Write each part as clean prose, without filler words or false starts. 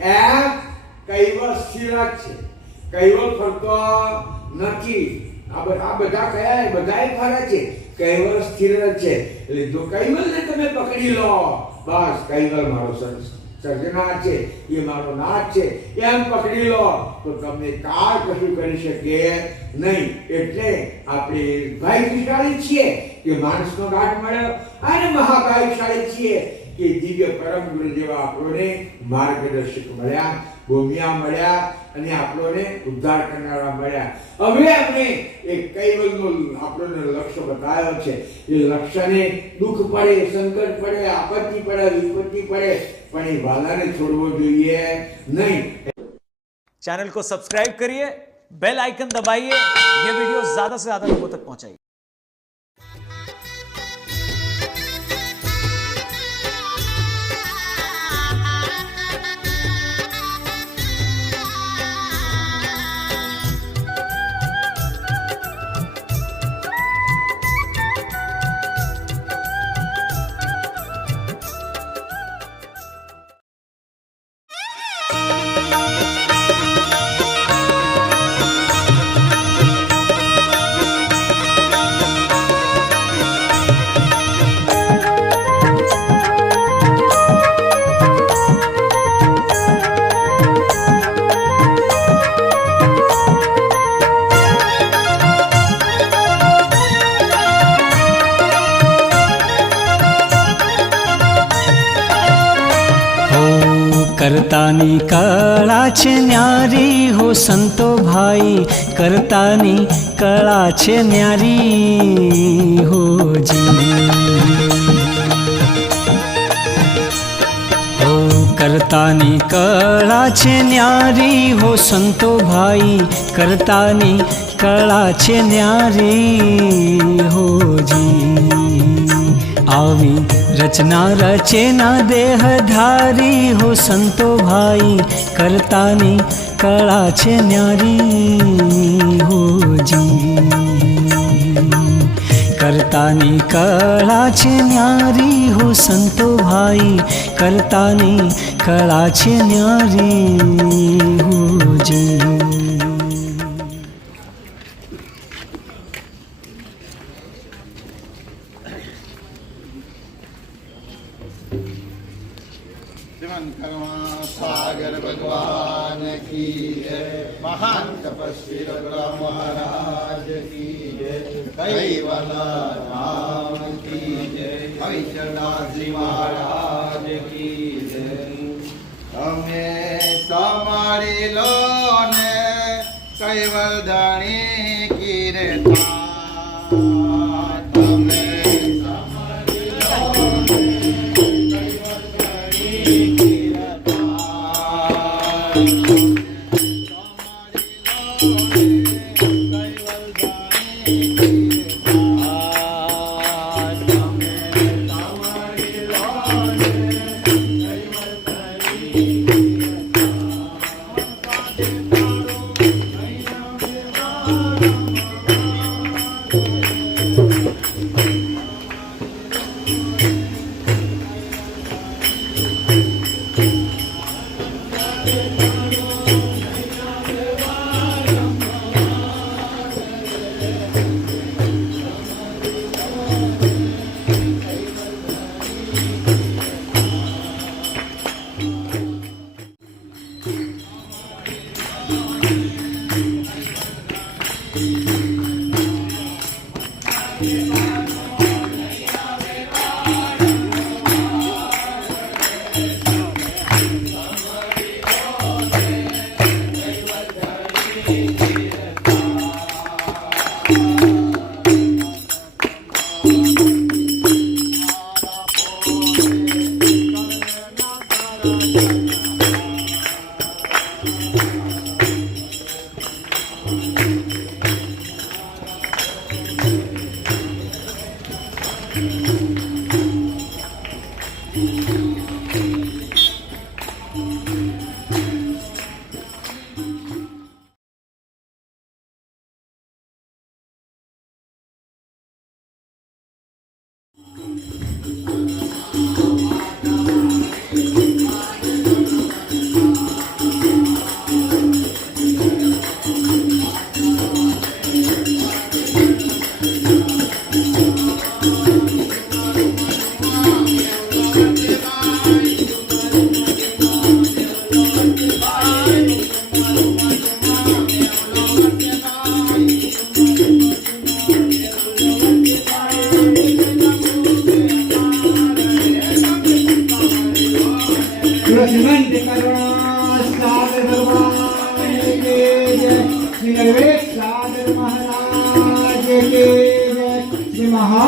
એમ કૈવલ સ્થિર જ છે, કૈવલ ફરતો નથી. આ બધા કયા બધાય ફરે છે, કૈવલ સ્થિર જ છે. એટલે જો કૈવલને તમે પકડી લો, બસ કૈવલ મારો સર્જનાર છે, એ મારો નાથ છે, એમ પકડી લો તો તમને કાળ કશું કરી શકે નહીં. એટલે આપણે ભાગ્યશાળી છીએ કે માણસનો ગાંઠ મળ્યો, અને મહાભાગ્યશાળી છીએ કે દિવ્ય પરમ ગુરુ જેવા આપણને માર્ગદર્શક મળ્યા, ભૂમિયા મળ્યા, અને આપણને ઉદ્ધાર કરનારા મળ્યા. હવે આપણે એક કૈવલનો આપણને લક્ષ્ય બતાવ્યો છે. એ લક્ષ્યને દુઃખ પડે, સંકટ પડે, આપત્તિ પડે, વિપત્તિ પડે, પણ એ વાલાને છોડવો જોઈએ નહીં. चैनल को सब्सक्राइब करिए, बेल आइकन दबाइए, ये वीडियो ज्यादा से ज्यादा लोगों तक पहुंचाइए. करतानी कला छे न्यारी हो संतो भाई, करतानी कला छे न्यारी हो जी. हो करतानी कला छे न्यारी हो संतो भाई, करतानी कला छे न्यारी हो जी. आवी रचना रचे ना देहधारी हो संतो भाई, करतानी कला छे न्यारी हो जी. करतानी कला छे न्यारी हो संतो भाई, करतानी कला छे न्यारी हो जी. सागर भगवान की जय, महान तपस्वी रघुराम महाराज की जय, कैवल राम की जय, हरिचंद्र जी महाराज की जय. તમે સમારી લો ને કૈવલ ધણી કીર્તા, તમે સમારી લો ને કૈવલ ધણી કીર્તા.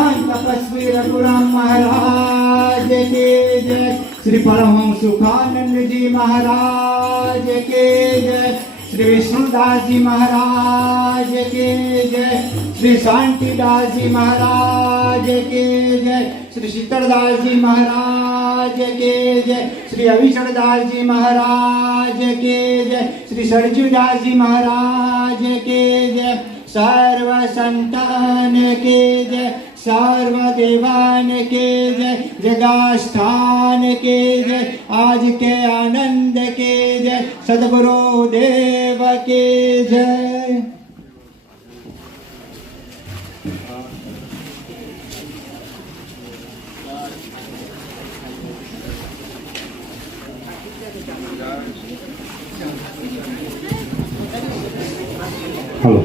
महान तपस्वी रघुराम महाराज के जय। श्री परमहंस सुखानंद जी महाराज के जय। श्री विष्णुदास जी महाराज के जय। श्री शांतिदास जी महाराज के जय। श्री शीतलदास जी महाराज के जय। श्री अविशरदास जी महाराज के जय। श्री सरजूदास जी महाराज के जय। सर्व संतान के जय। सर्व देवान के जय। जगास्थान के जय। आज के आनंद के जय। सद्गुरु देव के जय। हेलो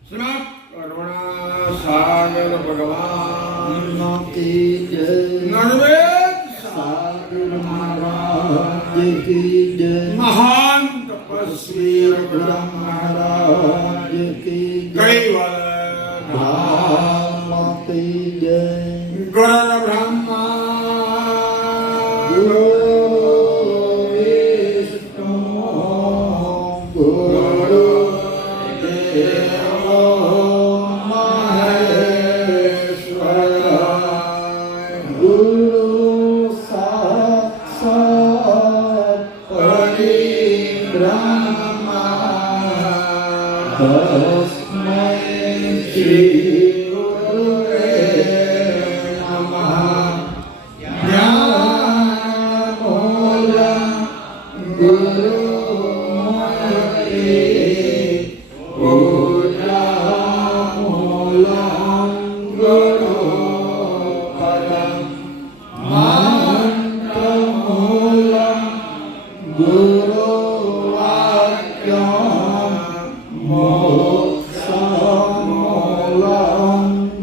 श्रीमद् करुणासागर भगवान की जय। नरवेद सागर महाराज की जय। महान तपस्वी रघुराम महाराज की जय। कैवल धाम की जय। गुरु ब्रह्मा गुरु विष्णु गुरु देवो महेश्वर गुरु साक्षात् परब्रह्म तस्मै श्री गुरुवे नमः। ज्ञानमूलं गुरुमूर्ति पूजामूलं गुरुपदम् मन्त्रमूलं गुरुवाक्यम् मोक्षमूलं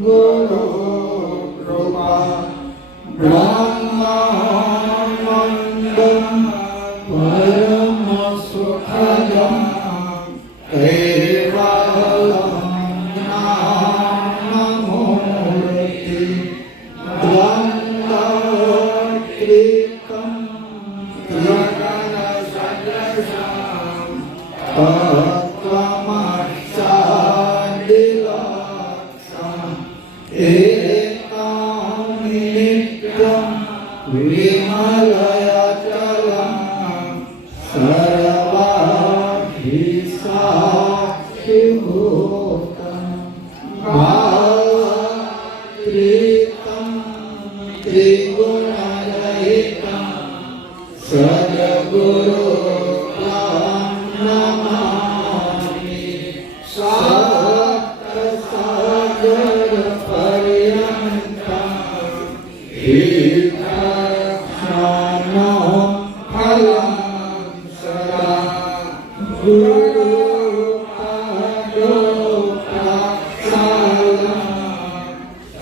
गुरुकृपा ब्रह्मानन्दं परमसुखदं केवलं ज्ञानमूर्ति द्वन्द्वतीतं गगनसदृशं तत्त्वमक्षादिलक्षणम् एकं नित्यं विमलयचलं सर्वाभिसाक्षिभूतं भावत्रितं त्रिगुणरहितं सद्गुरुं नमामि। सप्तसागरपर्यन्तं तीर्थस्नानो फलं सदा गुरुपादोपासालं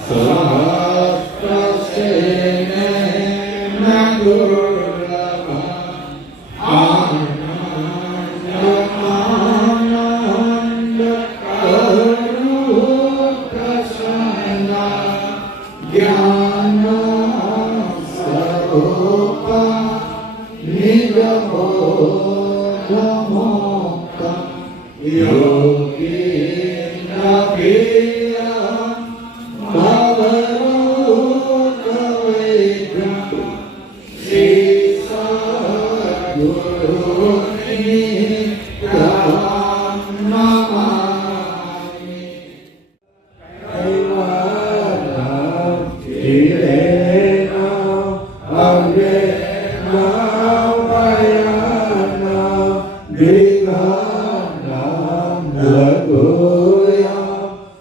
सहस्रसेनेन दुर्लभम् आनन्दकरूपसंज्ञा ज्ञानस्वरूपा निगमोधमोक्तं योगीन्द्रभिः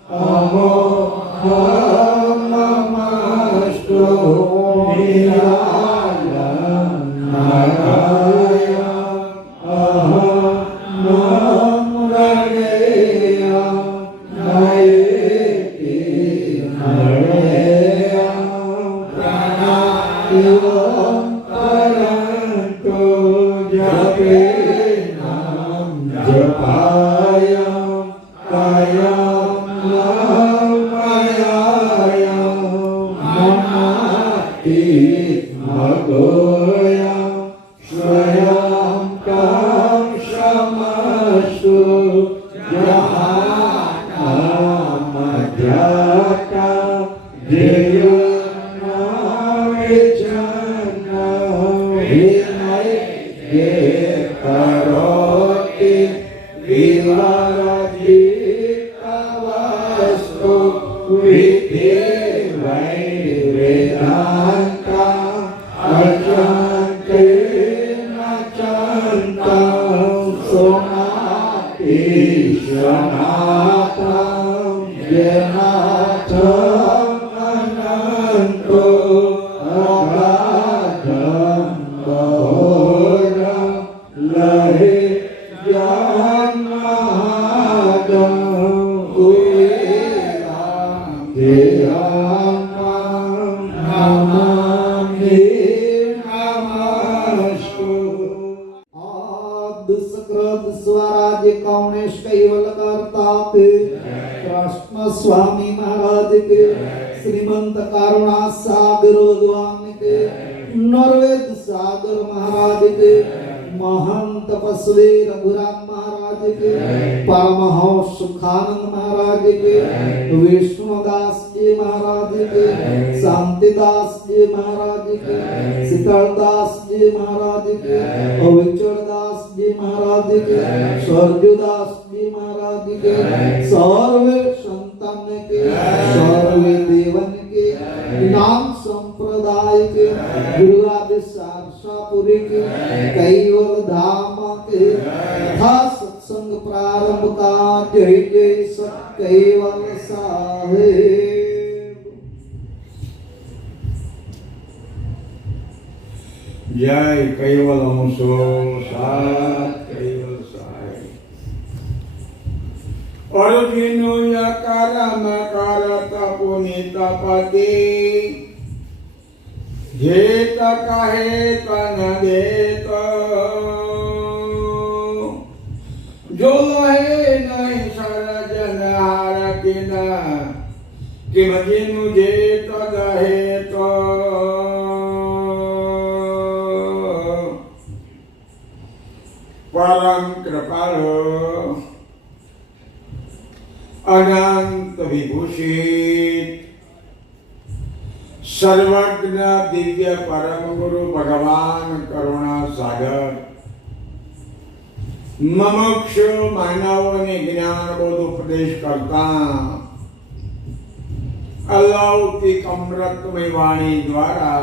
अमोघमस्तु निरालं नारायण अहं नमरेय नयेति नरेय प्राणायामं करन्तु जपेनं जपाय कायं मयाय मनाति मगोय स्वयं तं समस्तु जहानामध्याता ये करोति विवरजितवस्तु विधि वै वेदान्ता अचन्ते न चन्तं सोमाति सनातं येनाथम् अनन्तो अगाधं बहोरं लहे जन्महादं उयेरां देहां नमामि नमस्तु। आद्य सकृत स्वराज्य कौणेश कैवल करता के कृष्ण स्वामी महाराज के श्रीमंत करुणा सागर भगवान के नरवेद सागर महाराज के महान तपस्वी रघुराम महाराज के परमहंस सुखानंद महाराज के विष्णुदास जी महाराज के शांतिदास जी महाराज के शीतलदास जी महाराज के अविचलदास जी महाराज के स्वर्गदास जी महाराज के सर्वे संतान के सर्वे देवन के नाम संप्रदाय के गुरु आदि सारसापुरी के कैवल धाम के तथा सत्संग प्रारंभ का जय जय सत कैवल साहेब। जय कैवल हंसो सात कैवल साहेब। अर्जुन करम करत पुनीत पति हेत कहे तन देत जो लहे नहीं सरजन हार किन किम जिनु जेत दहेत परम कृपालो अनंत विभूषित सर्वज्ञ दिव्य परम गुरु भगवान करुणा सागर ममुक्षु मानवों ज्ञान बोध उपदेश करता अलौकिक अमृतमय वाणी द्वारा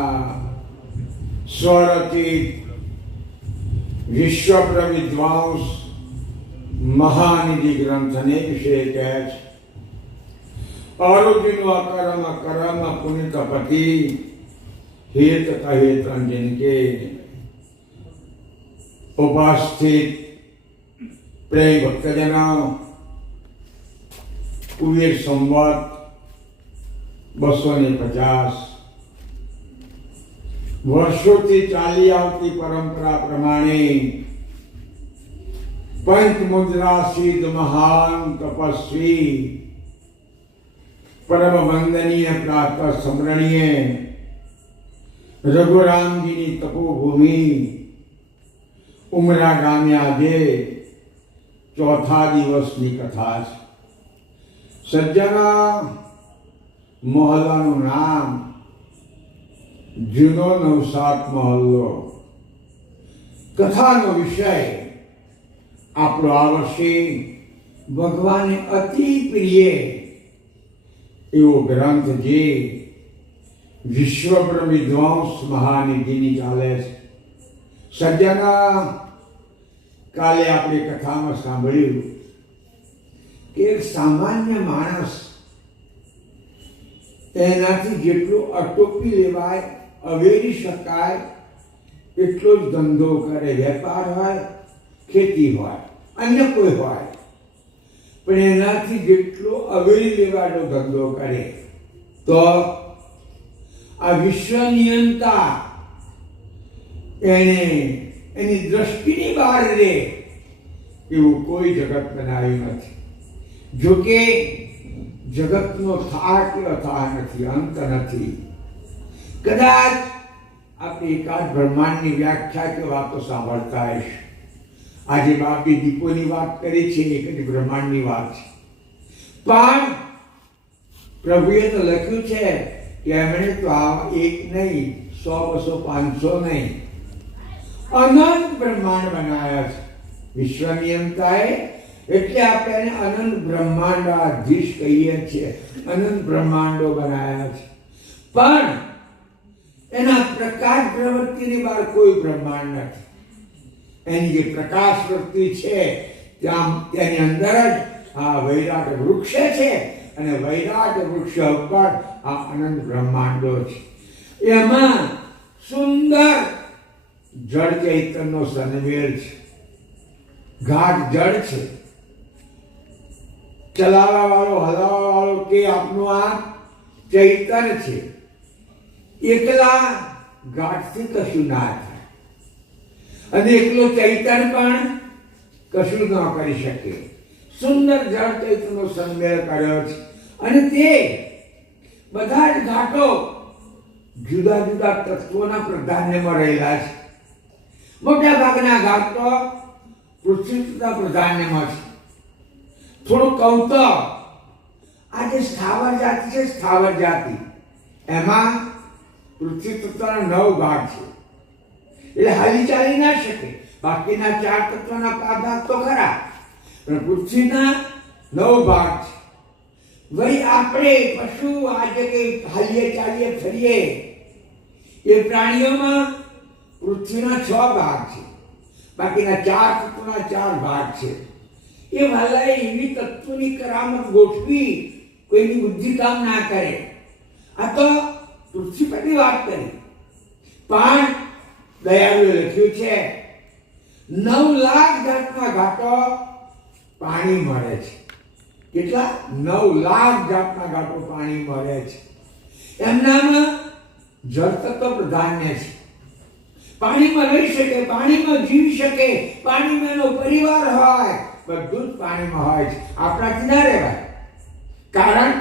स्वरचित विश्व विद्वांस महानिधि ग्रंथ ने विषय कैच अर्जुन करम करम पुनित पति हेत कहेत जिनके उपस्थित प्रेम भक्तजन कुबेर संवत 250 વર્ષોથી ચાલી આવતી પરંપરા પ્રમાણે પંચમુદ્રા સિદ્ધ મહાન તપસ્વી પરમ વંદનીય પ્રાતઃ સ્મરણીય રઘુરામજીની તપોભૂમિ ઉમરા ગામે આજે ચોથા દિવસની કથા છે। સજ્જના મહોલ્લાનું નામ જૂનો નવસાદ મહોલ્લો। કથાનો વિષય આપણો આ વર્ષે ભગવાને અતિ પ્રિય એવો ગ્રંથ જે વિશ્વ વિદ્વાંસ મહાનિધિની ચાલે છે। સજ્જના કાલે આપણે કથામાં સાંભળ્યું કે એક સામાન્ય માણસ એનાથી જેટલું અટોપી લેવાય, અવેરી શકાય એટલો જ ધંધો કરે. વેપાર હોય, ખેતી હોય, અન્ય કોઈ હોય, પણ એનાથી જેટલો અવેરી લેવાનો ધંધો કરે તો આ વિશ્વ નિયંતા એને એની દ્રષ્ટિની બહાર રહે એવું કોઈ જગત બનાવ્યું નથી. જોકે જગતનો થાક અથાહ નથી, અંત નથી. કદાચ આપણે એકાદ બ્રહ્માંડની વ્યાખ્યા કે વાતો સાંભળતા હશે. આજે બાપી દીપોની વાત કરી છે, એક જ બ્રહ્માંડની વાત છે. પણ પ્રભુએ તો લખ્યું છે કે એમણે તો આ એક નહીં, 100, 200, 500 નહીં, અનંત બ્રહ્માંડ બનાવ્યા છે. વિશ્વ નિયંતાએ એટલે આપણે એને અનંત બ્રહ્માંડાધીશ કહીએ છીએ. અનંત બ્રહ્માંડો બનાવ્યા છે. પણ એના પ્રકાશ પ્રવૃત્તિની બહાર કોઈ બ્રહ્માંડ નથી. એની જે પ્રકાશ વૃત્તિ છે તેની અંદર જ આ વૈરાટ વૃક્ષ છે, અને વૈરાટ વૃક્ષ ઉપર આ અનંત બ્રહ્માંડો છે. એમાં સુંદર જળ ચૈતન્યનો સનવેર છે. ઘાટ જળ છે, ચલાવવા વાળો, હલાવવા વાળો કે આપનું આ ચૈતન છે. એકલા ઘાટથી કશું ના થાય, અને એકલો ચૈતન પણ કશું ન કરી શકે. સુંદર જળ ચૈતન્યનો સંમેળ કર્યો છે, અને તે બધા જ ઘાટો જુદા જુદા તત્વોના પ્રાધાન્યમાં રહેલા છે. મોટા ભાગના ઘાટ તો પૃથ્વી તથા પ્રાધાન્યમાં છે. થોડું કહું તો આ જે સ્થાવર જાતિ છે, સ્થાવર જાતિ, એમાં પૃથ્વી તત્વના 9 ભાગ છે. એટલે હાલી ચાલી ના શકે. બાકીના 4 તત્વના ભાગ તો ખરા, પણ પૃથ્વીના 9 ભાગ છે. વળી આપણે પશુ આજે કઈ હાલીએ ચાલીએ ફરીએ એ પ્રાણીઓમાં પૃથ્વીના 6 ભાગ છે. બાકીના 4 તત્વના 4 ભાગ છે. એ વાલાએ એવી તત્વની કરામત ગોઠવી, કોઈની બુદ્ધિ કામ ના કરે. આ તો પૃથ્વી પરની વાત કરી. પણ દયાળુએ લખ્યું છે 9 લાખ જાતના ઘાટો પાણી મળે છે. કેટલા? 9 લાખ જાતના ઘાટો પાણી મળે છે. એમનામાં જળ તત્વ પ્રાધાન્ય છે. પાણીમાં રહી શકે, પાણીમાં જીવી શકે, પાણીમાં એનો પરિવાર હોય, બધું જ પાણીમાં હોય છે. આપણાથી ના રહેવાય, કારણ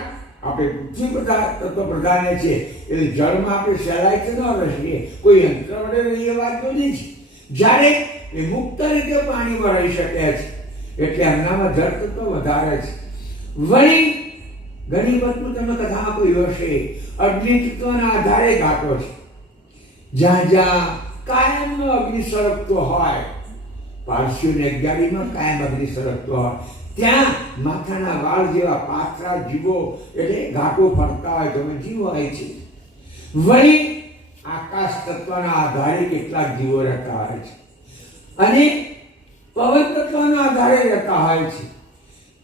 આપણે પૃથ્વી તત્વ પ્રાધાન્ય છે. એટલે જળમાં આપણે સહેલાઈથી ન રહીએ, કોઈ યંત્ર વડે રહીએ વાત નથી. જ્યારે એ મુક્ત રીતે પાણીમાં રહી શકે છે, એટલે એમનામાં જળ તત્વ વધારે છે. વળી ઘણી વસ્તુ તમે કથામાં કહ્યું હશે, અગ્નિ તત્વના આધારે ઘાટો છે. જ્યાં જ્યાં કાયમનો અગ્નિ સળગતો હોય, પારસીઓને 11માં કાયમ અગ્નિ સળગતો હોય, ત્યાં માથાના વાળ જેવા પાતળા જીવો, એટલે ઘાટો ફરતા હોય, તમે જીવ હોય છે. વળી આકાશ તત્વના આધારે કેટલાક જીવો રહેતા હોય છે, અને પવન તત્વના આધારે રહેતા હોય છે.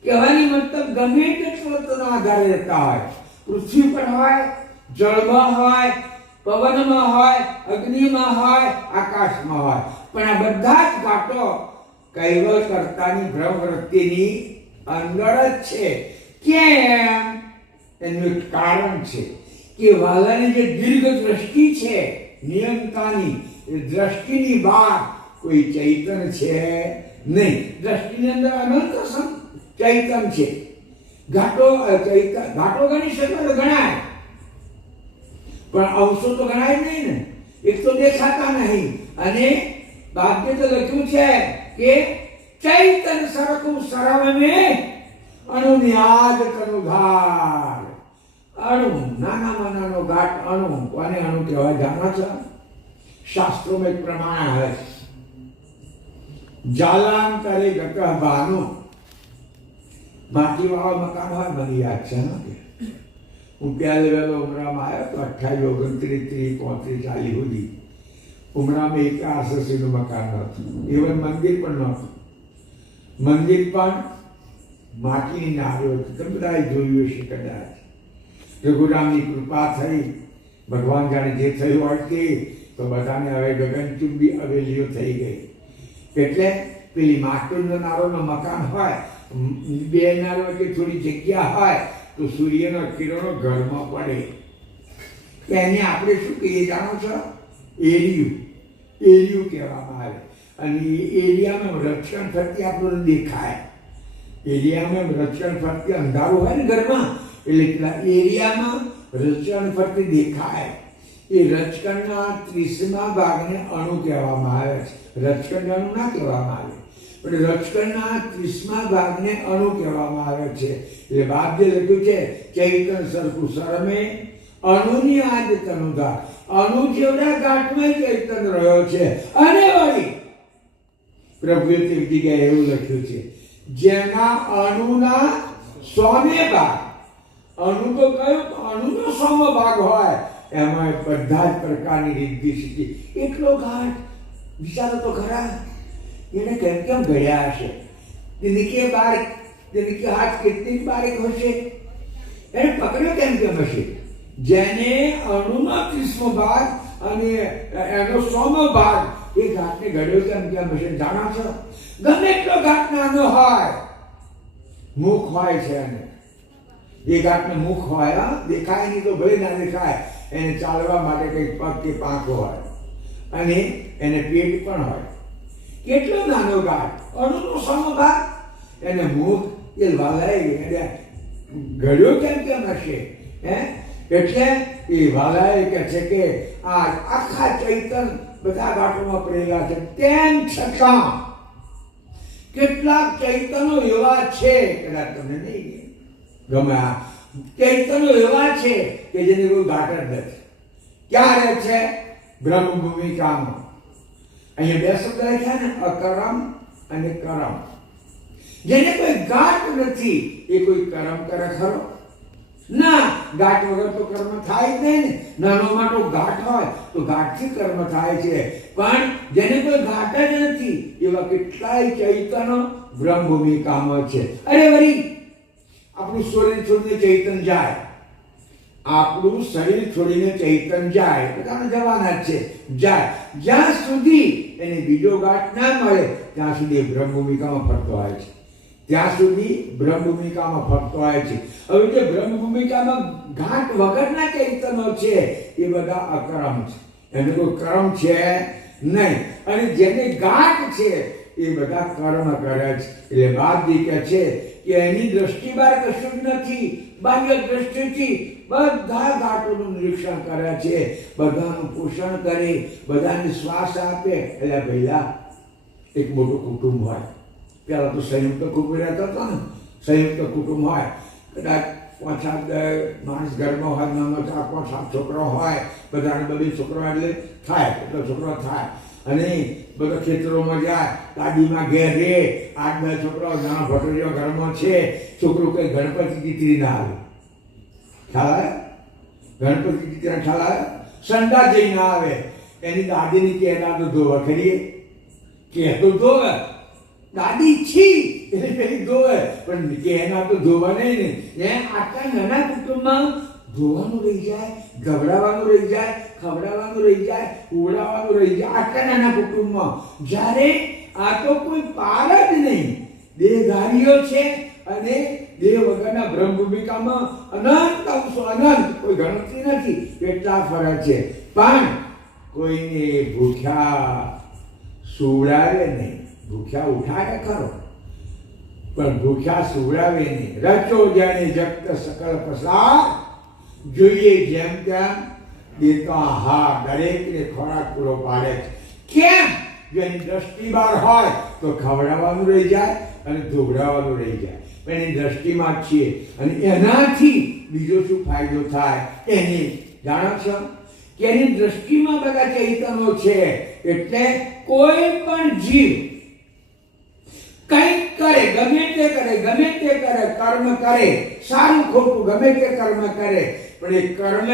કહેવાની મતલબ ગમે તે તત્વના આધારે રહેતા હોય. પૃથ્વી પર હોય, જળમાં હોય, પવનમાં હોય, અગ્નિમાં હોય, આકાશમાં હોય. પણ આ બધા જ ઘાટો કૈવલ કર્તાની બ્રહ્મવૃત્તિની અંદર જ છે. કેમ? એનું એક કારણ છે કે વાલાની જે દીર્ઘ દ્રષ્ટિ છે નિયંતાની, એ દ્રષ્ટિની બહાર કોઈ ચૈતન છે નહીં. દ્રષ્ટિની અંદર અનંત ચૈતન છે. ઘાટો ગણી શકો તો ગણાય, પણ અંશો તો ગણાય નહીં ને. એક તો દેખાતા નહીં. અને ભાગ્ય તો લખ્યું છે કે ચૈતન સરખું સરવમે અણુન્યાદ કનુધાર. અણુ, નાનામાં નાનો ઘાટ અણુ. કોને અણુ કહેવાય જાણો છો? શાસ્ત્રોમાં એક પ્રમાણ આવે છે, જાલાંતરે ગતઃ ભાનુ. માટીવાળા મકાન હોય, મને યાદ છે ને, હું પહેલે વહેલો ઉમરામાં આવ્યો તો 28, 29, 30, 35, 40 સુધી ઉમરામાં એક આરસીસીનું મકાન નહોતું. ઇવન મંદિર પણ નહોતું. મંદિર પણ માટીની નારીઓ હતી. તમે બધાએ જોયું હશે કદાચ. રઘુરામની કૃપા થઈ, ભગવાન જાણે જે થયું હોય તે, તો બધાને હવે ગગનચુંબી હવેલીઓ થઈ ગઈ. એટલે પેલી માસ્ટરનો નારોનો મકાન હોય, બે નારો કે થોડી જગ્યા હોય તો સૂર્યનો કિરણો ઘરમાં પડે. એને આપણે શું કહીએ જાણો છો? એરિયું. એરિયું કહેવામાં આવે. અને એ એરિયામાં રક્ષણ ફરતી આપણને દેખાય. એરિયામાં રક્ષણ ફરતી અંધારું હોય ને ઘરમાં, એટલે પેલા એરિયામાં રચકણ ફરતી દેખાય. એ રચકણના 30મા ભાગને અણુ કહેવામાં આવે છે. રચકણને અણુ ના કહેવામાં આવે, પણ રચકણના 30મા ભાગને અણુ કહેવામાં આવે છે. એટલે બાપ જે લખ્યું છે, ચૈતન સરખું શરમે અણુની આજ તનુધા. અણુ જેવડા ગાંઠમાં ચૈતન રહ્યો છે. અને વળી પ્રભુએ તે જગ્યાએ એવું લખ્યું છે, જેના અણુના 100 ભાગ, અણુ તો કયો? અણુનો 100 ભાગ હોય, એમાં બધા જ પ્રકારની રિદ્ધિ સિદ્ધિ. એટલો ગાંઠ વિચારો તો ખરા, એને કેમ કેમ ગયા હશે? તેની કે હાથ કેટલી બારીક હશે? એને પકડ્યો કેમ કેમ હશે? જેને અણુનો 30મો ભાગ અને એનો 100મો ભાગ, એ ઘાટને ઘડ્યો કેમ કેમ હશે? જાણો છો? ગમે એટલો ઘાટ નાનો હોય, મુખ હોય છે એને. એ ઘાટને મુખ હોય, દેખાય નહીં તો ભલે ના દેખાય. એને ચાલવા માટે કંઈક પગ કે પાંખો હોય, અને એને પેટ પણ હોય. કેટલો નાનો ઘાટ, અણુનો 100મો ભાગ, એને મુખ એ વાલાય એને ઘડ્યો કેમ કેમ હશે? એટલે એ વાલાએ કહે છે કે આ આખા ચૈતન બધા ઘાટોમાં પડેલા છે, તેમ છતાં કેટલાક ચૈતનો એવા છે, કદાચ તમને નહીં ગમે, આ ચૈતનો એવા છે કે જેને કોઈ ઘાટ જ નથી. ક્યારે છે? બ્રહ્મભૂમિકામાં. અહીંયા 2 શબ્દ લખ્યા ને, અકરમ અને કરમ. જેને કોઈ ઘાટ નથી એ કોઈ કરમ કરે ખરો? ના, ઘાટ વગર તો કર્મ થાય જ નહીં ને. નાનો મોટો ઘાટ હોય તો ઘાટથી કર્મ થાય છે, પણ જેને કોઈ ઘાટ જ નથી એવા કેટલાય ચૈતનો બ્રહ્મભૂમિકામાં છે. અરે વળી આપણું શરીર છોડીને ચૈતન જાય, આપણું શરીર છોડીને ચૈતન જાય, બધાને જવાના જ છે, જાય. જ્યાં સુધી એને બીજો ઘાટ ના મળે ત્યાં સુધી બ્રહ્મભૂમિકામાં ફરતો હોય છે. ત્યાં સુધી બ્રહ્મભૂમિકામાં ફરતો હોય છે. હવે જે બ્રહ્મભૂમિકામાં ઘાટ વગરના ચૈતનો છે એ બધા અકરમ છે, એને કોઈ કર્મ છે નહીં. અને જેને ઘાટ છે એ બધા કર્મ કરે છે. એટલે બાપજી કહે છે કે એની દ્રષ્ટિ બહાર કશું જ નથી. બાહ્ય દ્રષ્ટિથી બધા ઘાટોનું નિરીક્ષણ કરે છે, બધાનું પોષણ કરે, બધાને શ્વાસ આપે. એટલે પહેલા એક મોટું કુટુંબ હોય, પહેલાં તો સંયુક્ત કુટુંબ રહેતો હતો ને, સંયુક્ત કુટુંબ હોય, કદાચ 5-7 માણસ ઘરમાં હોય, નાનો 4-5-7 છોકરો હોય, બધાને 2 છોકરો એટલે થાય, એટલો છોકરો થાય. અને બધા ખેતરોમાં જાય, દાદીમાં ઘેર રહે, 8-10 છોકરો, નાનો ભટરીઓ ઘરમાં છે. છોકરો કંઈ ગણપતિજી ના આવે, ખ્યાલ આવે? ગણપતિજી ખ્યાલ આવે? સંડા જઈ ના આવે. એની દાદીની કહેતા તો ધોવા ખરીએ, કહેતો ધોવે, દાદી છી એટલે પેલી ધોવે, પણ કહેના તો ધોવા નહીં ને. આટલા નાના કુટુંબમાં ધોવાનું રહી જાય, ગભરાવાનું રહી જાય, ખવડાવવાનું રહી જાય, ઉડાવવાનું રહી જાય, આટલા નાના કુટુંબમાં. જ્યારે આ તો કોઈ પાર જ નહીં, દેહધારીઓ છે અને દેહ વગરના બ્રહ્મભૂમિકામાં અનંત અંશો, અનંત કોઈ ગણતરી નથી, એટલા ફરક છે. પણ કોઈને ભૂખ્યા સુવડાવે નહીં, ભૂખ્યા ઉઠાડે ખરો, પણ ભૂખ્યા સુવડાવે નહીં. રચો જાણે જગત સકલ પસાર, જોઈએ જેમ તેમ દેતો આહાર, દરેકને ખોરાક પૂરો પાડે છે. કેમ? જો એની દ્રષ્ટિ બહાર હોય તો ખવડાવવાનું રહી જાય અને ધોવડાવવાનું રહી જાય, પણ એની દ્રષ્ટિમાં જ છીએ. અને એનાથી બીજો શું ફાયદો થાય એની જાણો છો? કે એની દ્રષ્ટિમાં બધા ચૈતનો છે. એટલે કોઈ પણ જીવ કંઈક કરે, ગમે તે કરે, કર્મ કરે, સારું ખોટું ગમે તે કર્મ કરે, પણ એ કર્મ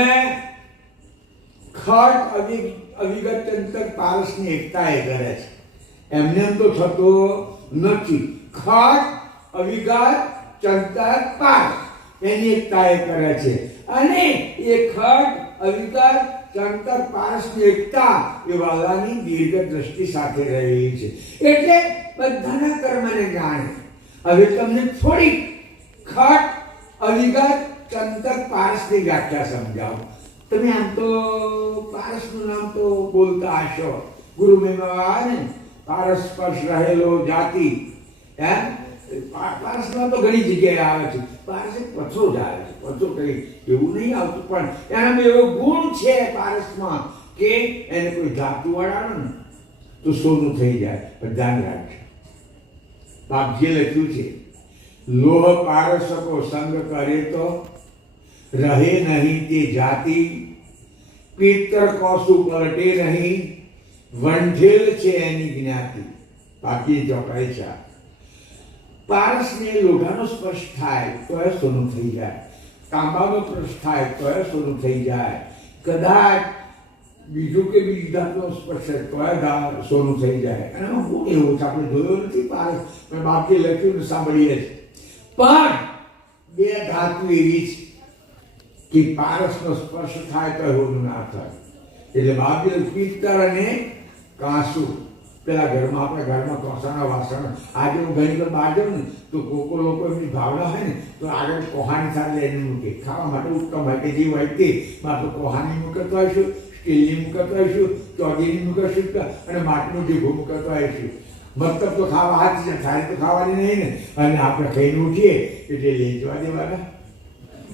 ખટ અવિગત ચંતક પારસની એકતાએ કરે છે. એમને એમ તો થતો નથી. ખટ અવિગત ચંતક પારસ એની એકતાએ કરે છે. અને અને એ ખટ અવિકાર ચંતર પારસની એકતા એ વાલાની દીર્ઘ દ્રષ્ટિ સાથે રહેલી છે. એટલે બધાના કર્મને જાણે. હવે તમને થોડી ખટ અવિકાર ચંતર પારસની વ્યાખ્યા સમજાવું. તમે આમ તો પારસનું નામ તો બોલતા હશો. ગુરુ મહિમા ને પારસ સ્પર્શ રહેલો જાતિ. પારસમાં તો ઘણી જગ્યાએ આવે છે. પારસ એક પથ્થરો જ આવે છે. પથ્થરો કઈ એવું નહીં આવતું, પણ એનામાં એવો ગુણ છે પારસમાં કે એને કોઈ ધાતુ વળાવે ને તો સોનું થઈ જાય. પણ ધ્યાન રાખજો, બાપજીએ લખ્યું છે, લોહ પારસકો સંગ કરે તો રહે નહીં તે જાતિ, પિત્તર કોસુ પલટે નહીં, વંઢેલ છે એની જ્ઞાતિ. બાકી ચોપાઈ છે. પારસને લોઢાનો સ્પર્શ થાય તો એ સોનું થઈ જાય. તાંબાનો સ્પર્શ થાય તો એ સોનું થઈ જાય. કદાચ બીજું કે બીજી ધાતુનો સ્પર્શ થાય તો એ સોનું થઈ જાય. એનામાં ગુણ એવું છે, આપણે જોયો નથી પારસ, પણ બાપજી લખ્યું ને સાંભળીએ છીએ. પણ બે ધાતુ એવી છે કે પારસનો સ્પર્શ થાય તો એવું ના થાય. એટલે બાપજી પિત્તર અને કાંસુ. પેલા ઘરમાં આપણા ઘરમાં કોસાના વાસણ, આજે હું ઘણી વાર બહાર જાઉં ને તો કોઈ લોકો એમની ભાવના હોય ને તો આગળ કોહાની સાથે લઈને મૂકે. ખાવા માટે ઉત્તમ હોય કે જે હોય તે આપણે કોહાની મૂકતો હોઈશું, સ્ટીલની મૂકતો હોઈશું, ચોગીની મૂકીશું અને માટીનું ઢીઘું મૂકતો હોઈશું. મતલબ તો ખાવા હાથ છે, થાળી તો ખાવાની નહીં ને. અને આપણે ખાઈને ઉઠીએ એટલે લેજવા દેવાના.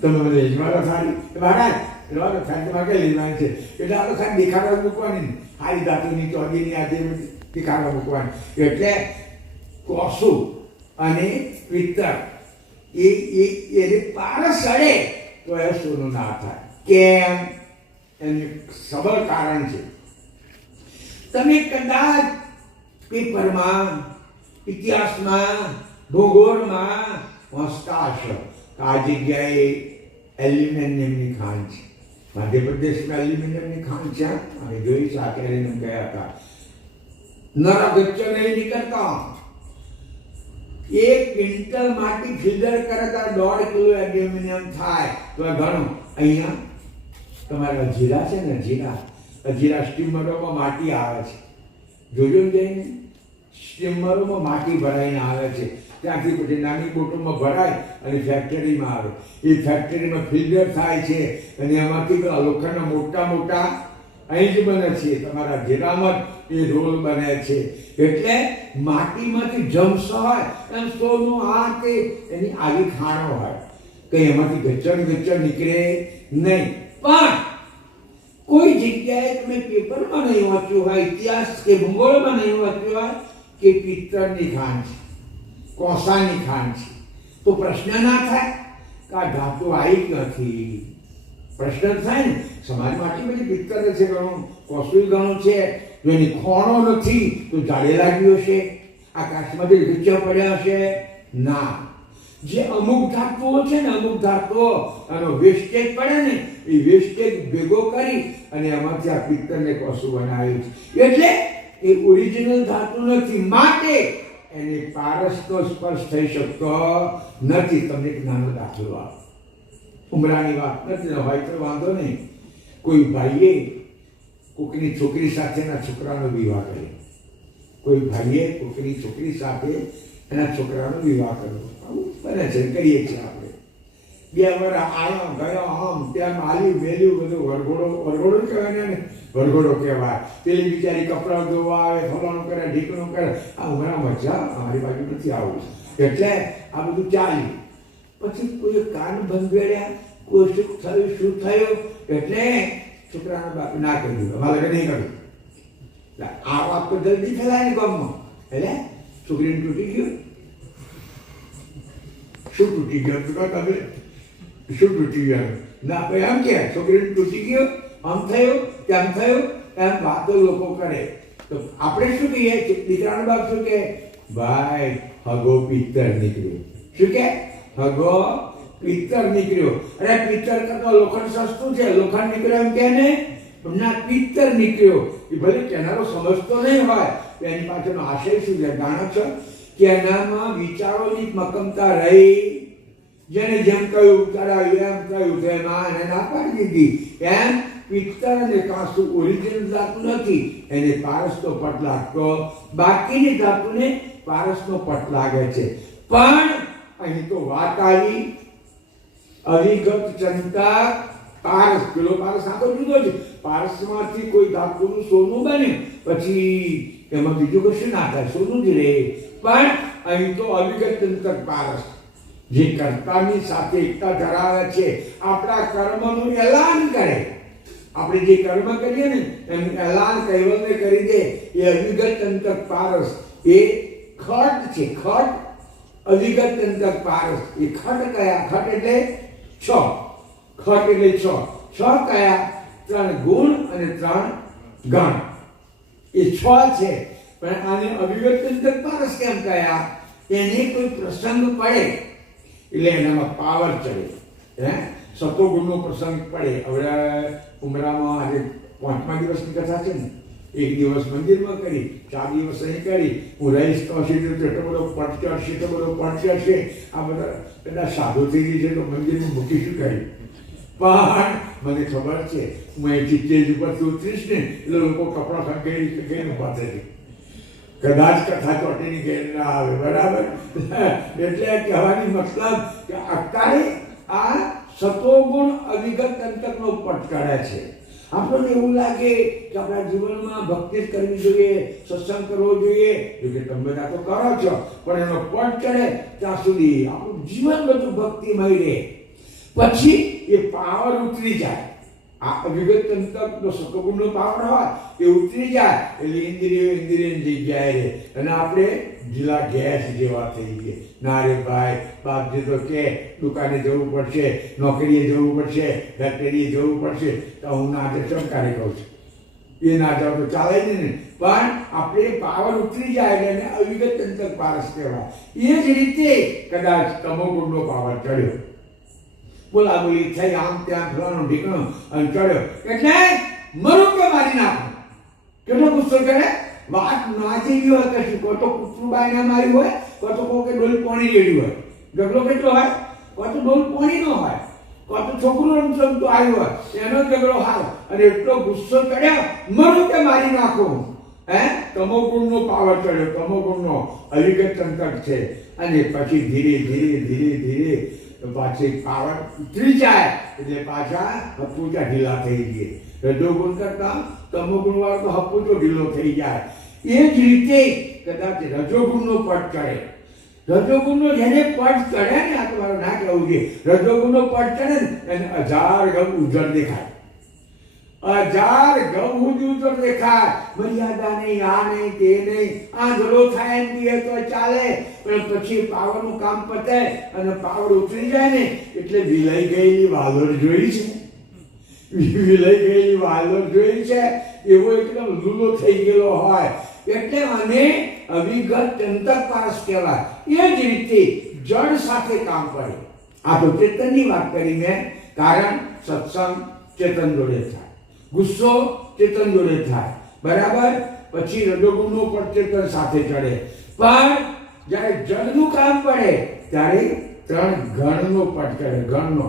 તમે મને લેજવાના થાળી મહારાજ લેવાનો થાળી તમારે કઈ લેવાની છે એટલે આપણે ખાલી દેખાડવા મૂકવાની ને સારી ધાતુની ચોગીની આજે દેખાડવા મૂકવાની. એટલે કોસુ અને પિત્તર એને પારસ અડે તો એ સોનું ના થાય. કેમ? એનું સબળ કારણ છે. તમે કદાચ પેપરમાં, ઇતિહાસમાં, ભૂગોળમાં વાંચતા હશો કે આ જગ્યાએ એલ્યુમિનિયમની ખાણ છે. મધ્યપ્રદેશમાં એલ્યુમિનિયમની ખાણ છે. અમે જોઈ સાકેરીને ગયા હતા. નરા ગચ્ચો નહીં નીકળતા. 1 ક્વિન્ટલ માટી ફિલ્ટર કરે તો 1.5 કિલો એલ્યુમિનિયમ થાય તો ઘણું. અહીંયા તમારા જીરા છે ને, જીરા સ્ટીમરોમાં માટી આવે છે. જોજો જઈને સ્ટીમરોમાં માટી ભરાઈને આવે છે. ત્યાંથી પછી નાની બોટોમાં ભરાય અને ફેક્ટરીમાં આવે. એ ફેક્ટરીમાં ફિલ્ટર થાય છે અને એમાંથી લોખંડના મોટા મોટા અહીં જ બને છે. તમારા જીરામાં એ રોલ બને છે. એટલે માટીમાંથી જમ્સ હોય એમ સોનું આ તે એની આવી ખાણો હોય કંઈ એમાંથી ગચ્ચર નીકળે નહીં. પણ કોઈ જગ્યાએ તમે પેપરમાં નહીં વાંચ્યું હોય, ઇતિહાસ કે ભૂગોળમાં નહીં વાંચ્યું હોય કે પિત્તરની ખાણ છે, કોસાની ખાણ છે, તો પ્રશ્ન ના થાય કે આ ધાતુ આવી ક્યાંથી. પ્રશ્ન થાય ને સમાજમાં આટલી બધી પિત્તર છે, ઘણું કોસુય ઘણું છે. જો એની ખોણો નથી તો જાડે લાગ્યું હશે, આકાશમાંથી ગુચ્ચા પડ્યા હશે ના. જે અમુક ધાતુઓ છે ને, અમુક ધાતુઓ એનો વેસ્ટેજ પડે ને એ વેસ્ટેજ ભેગો કરી અને એમાંથી આ પિત્તરને કોસું બનાવ્યું છે. એટલે એ ઓરિજિનલ ધાતુ નથી, માટે એને પારસનો સ્પર્શ થઈ શકતો નથી. તમને એક નાનો દાખલો આપો, ઉમરાની વાત નથી હોય તો વાંધો નહીં. કોઈ ભાઈએ કોકની છોકરી સાથેના છોકરાનો વિવાહ કર્યો. કોઈ ભાઈએ કોકની છોકરી સાથે એના છોકરાનો વિવાહ કર્યો. આવું બને છે, કરીએ છીએ આપણે. 2 વર્ષ આયા ગયા, આમ ત્યાં માલ્યું મેલ્યું બધું. વરઘોડો કહેવાય ને, વરઘોડો કહેવાય. પેલી બિચારી કપડાં ધોવા આવે, ફલાણું કરે, ઢીકણું કરે. આ ઉમરા મજા અમારી બાજુ નથી આવું. એટલે આ બધું ચાલ્યું. પછી કોઈ કાન બંધેડ્યા, કોઈ શું થયું એટલે છોકરાના બાપ ના કર્યું, અમારે નહીં કર્યું. આ વાત તો જલ્દી ફેલાય ને ગામમાં. એટલે છોકરીને તૂટી ગયું. શું તૂટી ગયું? તમે શું તૂટી ગયું? ના ભાઈ એમ કે છોકરીને તૂટી ગયું, આમ થયું તેમ થયું, એમ વાતો લોકો કરે. તો આપણે શું કહીએ? દીકરાનો બાપ શું કે? ભાઈ હગો પિત્તર નીકળ્યું. શું કે? હગો પિત્તર નીકળ્યો. અરે પિત્તર કરતા લોખંડ સસ્તું છે, લોખંડ નીકળ્યો એમ કે ને, ના પિત્તર નીકળ્યો. એ ભલે કેનારો સમજતો નહીં હોય, એની પાછળનો આશય શું છે જાણો છો? કે એનામાં વિચારોની મક્કમતા રહી, જેને જેમ કહ્યું ચડાવ્યું એમ કહ્યું તેમ એને ના પાડી દીધી. એમ પિત્તળ અને કાંસુ ઓરિજિનલ ધાતુ નથી, એને પારસનો પટ લાગતો, બાકીની ધાતુને પારસનો પટ લાગે છે. પણ અહીં તો વાત આવી અવિગત ચંતા પારસ. પેલો પારસ આ તો જુદો છે. પારસમાંથી કોઈ ધાતુનું સોનું બન્યું, પછી એમાં બીજું કશું ના થાય, સોનું જ રહે. પણ અહીં તો અવિગત ચંતક પારસ જે કર્તાની સાથે એકતા ધરાવે છે, આપણા કર્મનું એલાન કરે. આપણે જે કર્મ કરીએ ને એનું એલાન કૈવલ્ય કરી દે, એ અવિગત ચંતક પારસ. એ ખટ છે, ખટ અવિગત ચંતક પારસ. એ ખટ કયા? ખટ એટલે છ. ખટ એટલે છ. છ કયા? 3 ગુણ અને 3 ગણ. એ 6 છે. પણ આને અવિગત ચંતક પારસ કેમ કયા? એને કોઈ પ્રસંગ પડે એટલે એનામાં પાવર ચડે. સતોગુણનો પ્રસંગ પડે. હવે ઉમરામાં આજે 5મા દિવસની કથા છે ને, એક દિવસ મંદિરમાં કરી, 4 દિવસ અહીં કરી. હું રહીશ તો એટલો બધો પટ ચડશે, એટલો બધો પટ ચડશે. આ બધા કદાચ સાધુ થઈ ગઈ છે તો મંદિરમાં મૂકીશું કરી. પણ મને ખબર છે હું અહીંથી સ્ટેજ ઉપરથી ઉતરીશ ને એટલે લોકો કપડાં ખંખેરી ઉભા થઈ, કદાચ કથા ચોટીની ઘેર ના આવે. બરાબર? એટલે કહેવાની મતલબ કે અત્યારે આ સતોગુણ અવિગત તંત્રનો પટ ચડે છે. આપણને એવું લાગે કે આપણા જીવનમાં ભક્તિ જ કરવી જોઈએ, સત્સંગ કરવો જોઈએ, જોકે તમે બધા તો કરો છો, પણ એનો પટ ચડે ત્યાં સુધી આપણું જીવન બધું ભક્તિમય રહે. પછી એ પાવર ઉતરી જાય. આ અવિગત તંત્રનો સતોગુણનો પાવર હોય એ ઉતરી જાય એટલે ઇન્દ્રિયની જગ્યાએ રહે અને આપણે ઢીલા ગેસ જેવા થઈ ગઈએ. ના રે ભાઈ, બાપજી તો કે દુકાને જવું પડશે, નોકરીએ જવું પડશે, ફેક્ટરીએ જવું પડશે, તો હું ના આજે ચમકારે કહું છું. એ ના જાવ તો ચાલે જ ને. પણ આપણે પાવર ઉતરી જાય એટલે એને અવિગત તંત્ર પારસ કહેવાય. એ જ રીતે કદાચ તમોગુણનો પાવર ચડ્યો, બોલાબોલી થઈ, આમ ત્યાં ફલાણો ઢીકણો અને ચડ્યો એટલે મરું કે મારી નાખો. કેટલો ગુસ્સો કરે! વાત ના જેવી હોય કશું, કોઈ તો કૂતરું બાયને માર્યું હોય, કોઈ તો કોઈ ડોલ પાણી રેડ્યું હોય. ઝઘડો કેટલો હોય? કોઈ તો ડોલ પાણી નો હોય, કોઈ તો છોકરું રમતું આવ્યું હોય, એનો ઝઘડો હાલ. અને એટલો ગુસ્સો ચડ્યો, મરું કે મારી નાખો. તમોગુણનો પાવર ચડ્યો, તમોગુણનો અવિગત તંત્ર છે. અને પછી ધીરે ધીરે ધીરે ધીરે પાછી પાવર ઉતરી જાય એટલે પાછા હપ્પુચા ઢીલા થઈ જાય. રજોગુણ કરતા તમોગુણ વાળો તો હપ્પુચો ઢીલો થઈ જાય. એ જ રીતે કદાચ રજોગુણનો પટ ચડે. રજોગુણનો જેને પટ ચડે ને, આ તો મારું ના કહેવું છે, રજોગુણનો પટ ચડે ને એને 1000 ગમ ઉજળ દેખાય. 1000 ગમ ઉજળ દેખાય. મર્યાદા નહીં, આ નહીં, તે નહીં, આંધળો થાય એમ કહે તો ચાલે. પણ પછી પાવરનું કામ પતે અને પાવર ઉતરી જાય ને એટલે વિલાઈ ગયેલી વાલોર જોઈ છે, વિલાઈ ગયેલી વાલોર જોઈ છે, એવો એકદમ લૂલો થઈ ગયેલો હોય એટલે આને અવિગત તંત્ર પારસ કહેવાય. એ જ રીતે જળ સાથે કામ કરે. આ તો ચેતનની વાત કરી મેં, કારણ સત્સંગ ચેતન જોડે થાય, ગુસ્સો ચેતન જોડે થાય. બરાબર? પછી રજોગુણનો પણ ચેતન સાથે ચડે. પણ જ્યારે જળનું કામ પડે ત્યારે 3 ગણનો પટ ચડે. ગણનો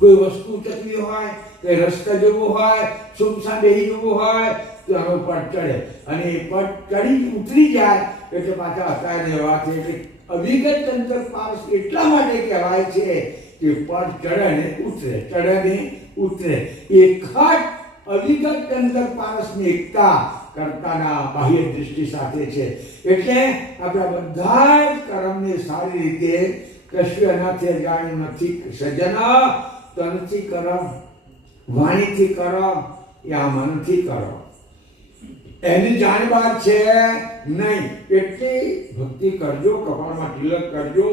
કોઈ વસ્તુ ચકવી હોય, કે રસ્તા જવું હોય, સુમસાન બેહી જવું હોય તો એનો પટ ચડે. અને એ પટ ચડી ઉતરી જાય એટલે પાછા હતા ને એવા છે. એટલે અવિગત તંત્ર પારસ એટલા માટે કહેવાય છે કે પટ ચડે ને ઉતરે, ચડે ને ઉતરે. એ ખટ અવિગત તંત્ર પારસની એકતા કર્તાના બાહ્ય દૃષ્ટિ સાથે છે. એટલે આપણા બધા જ કર્મને સારી રીતે કશું એનાથી જાણ્યું નથી. સજ્જન, તનથી કરો, વાણીથી કરો, યા મનથી કરો, એની જાણબાર છે નહીં. એટલી ભક્તિ કરજો, કપાળમાં તિલક કરજો,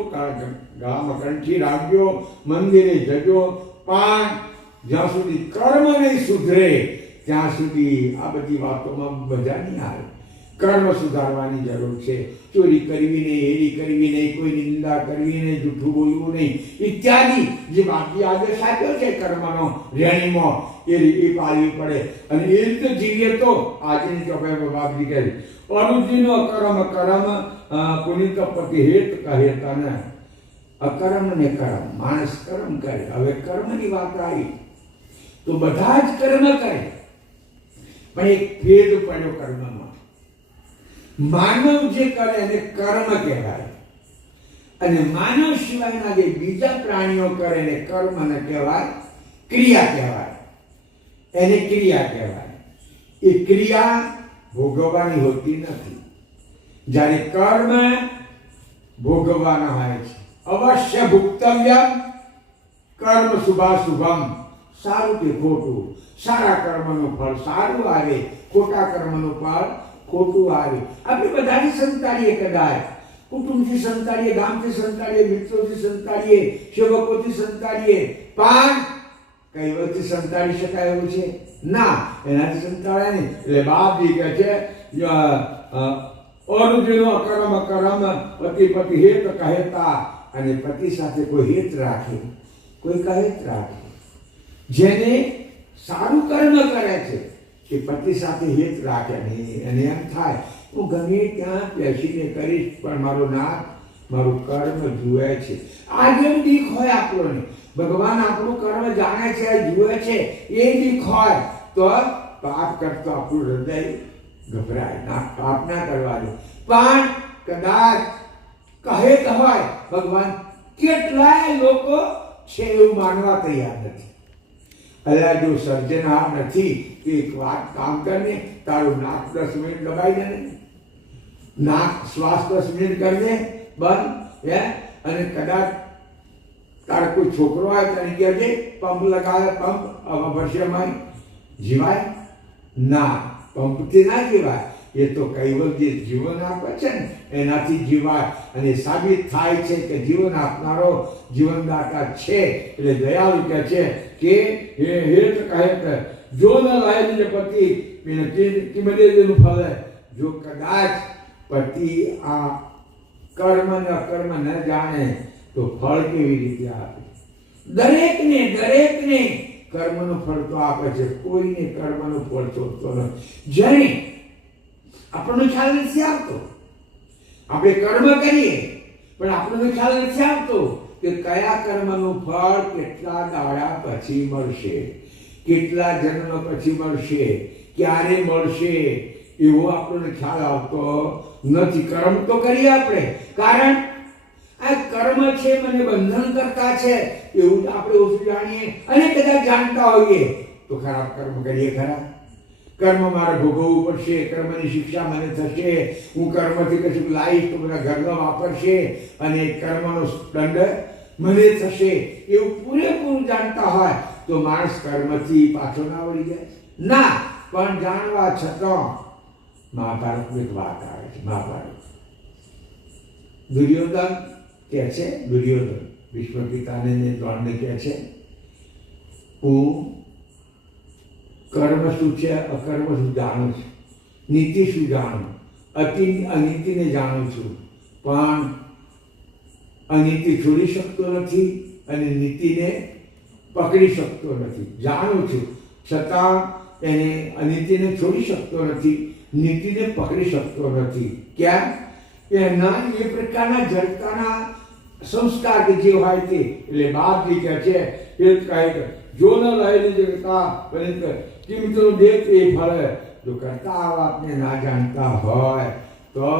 ગળામાં કંઠી રાખજો, મંદિરે જજો. પણ જ્યાં સુધી કર્મ નહીં સુધરે ત્યાં સુધી આ બધી વાતોમાં મજા નહીં આવે. કર્મ સુધારવાની જરૂર છે. ચોરી કરવી નહીં, હેરી કરવી નહીં, કોઈ નિંદા કરવી નહીં, જૂઠું બોલવું નહીં ઇત્યાદિ જે બાકી આદેશ આપ્યો છે કર્મનો રેણીમાં એ પાળવી પડે. અને એ રીતે જીવીએ તો આજની ચોપાઈમાં બાપજી કહે અરુચિનો કર્મ કર્મ પુનિત પતિ હેત કહે તને અકર્મ ને કર્મ. માણસ કર્મ કરે. હવે કર્મની વાત આવી તો બધા જ કર્મ કરે, પણ એક ભેદ પડ્યો કર્મમાં. માનવ જે કરે એને કર્મ કહેવાય, અને માનવ સિવાયના જે બીજા પ્રાણીઓ કરે એને કર્મ ન કહેવાય, ક્રિયા કહેવાય. એને ક્રિયા કહેવાય. એ ક્રિયા ભોગવવાની હોતી નથી. જ્યારે કર્મ ભોગવવાના હોય છે. અવશ્ય ભુક્તવ્યમ કર્મ શુભાશુભમ. સારું કે ખોટું, સારા કર્મનું ફળ સારું આવે, ખોટા કર્મનું ફળ ખોટું આવે. આપણે બધાથી સંતાડીએ, કદાચ કુટુંબથી સંતાડીએ, ગામથી સંતાડીએ, મિત્રોથી સંતાડીએ, સેવકોથી સંતાડીએ, પણ કૈવલથી સંતાડી શકાય એવું છે ના, એનાથી સંતાડાય નહીં. એટલે બાપજી કહે છે અરુજનો અકર્મ કર્મ પતિ પતિ હેત કહેતા. અને પતિ સાથે કોઈ હિત રાખે, કોઈ કહેત રાખે. જેને સારું કર્મ કરે છે કે પતિ સાથે હિત રાખે નહીં, અને એમ થાય હું ગમે ત્યાં બેસીને કરીશ પણ મારું નાક મારું કર્મ જુએ છે. આજે દીખ હોય આપણને, ભગવાન આપણું કર્મ જાણે છે, જુએ છે, એ દીખ હોય તો પાપ કરતો આપણું હૃદય ગભરાય ના, પાપ ના કરવા દે. પણ કદાચ કહેત હોય ભગવાન, કેટલાય લોકો છે એવું માનવા તૈયાર નથી. અલ્યા જો સર્જનહાર નથી તો એક વાત કામ કરને, તારું નાક 10 મિનિટ દબાઈ દે ને, નાક શ્વાસ 10 મિનિટ કરને બંધ, હે. અને કદાચ તારો કોઈ છોકરો હોય તને કહેજે પંપ લગાવે, પંપ અવશ્યમાં જીવાય ના, પંપથી ના જીવાય. એ તો કૈવલ જે જીવન આપે છે ને એનાથી જીવાય. અને સાબિત થાય છે કે જીવન આપનારો જીવનદાતા છે. એટલે દયાળુ કહે છે કે હે હેત કહે જો ન લાય પતિ કિમદેનું ફળ. જો કદાચ પતિ આ કર્મ ને અકર્મ ન જાણે તો ફળ કેવી રીતે આપે? દરેકને કર્મનું ફળ તો આપે છે, કોઈને કર્મનું ફળ છોડતો નથી. જેને આપણને ખ્યાલ નથી આવતો, આપણે કર્મ કરીએ પણ આપણને ખ્યાલ નથી આવતો કે કયા કર્મનું ફળ કેટલા દાડા પછી મળશે, કેટલા જન્મ પછી મળશે, ક્યારે મળશે, એવો આપણને ખ્યાલ આવતો નથી. કર્મ તો કરીએ આપણે, કારણ આ કર્મ છે મને બંધન કરતા છે એવું આપણે ઓછું જાણીએ. અને કદાચ જાણતા હોઈએ તો ખરાબ કર્મ કરીએ. ખરા કર્મ મારે ભોગવવું પડશે, કર્મની શિક્ષા મને થશે, હું કર્મથી કશું લાવીશ તો બધા ઘરમાં વાપરશે અને કર્મનો દંડ મને થશે, એવું પૂરેપૂરું જાણતા હોય તો માણસ કર્મથી પાછો ના વળી જાય ના. પણ જાણવા છતાં મહાભારતની એક વાત આવે છે. મહાભારત દુર્યોધન કહે છે, દુર્યોધન ભીષ્મ પિતાને દ્રોણને કહે છે હું કર્મ શું છે અકર્મ શું જાણું છું, નીતિ શું જાણું, અનીતિને જાણું છું, પણ અનીતિ છોડી શકતો નથી અને નીતિને પકડી શકતો નથી. જાણું છું છતાં એને અનીતિને છોડી શકતો નથી, નીતિને પકડી શકતો નથી. કેમ? એના એ પ્રકારના જડતાના સંસ્કાર કે જે હોય તે. એટલે બાપજી કહે છે એ કહે જો ન લહેલી જગતા પરંતુ કિંમતો દેખ એ ફળ. જો કરતા આ વાતને ના જાણતા હોય તો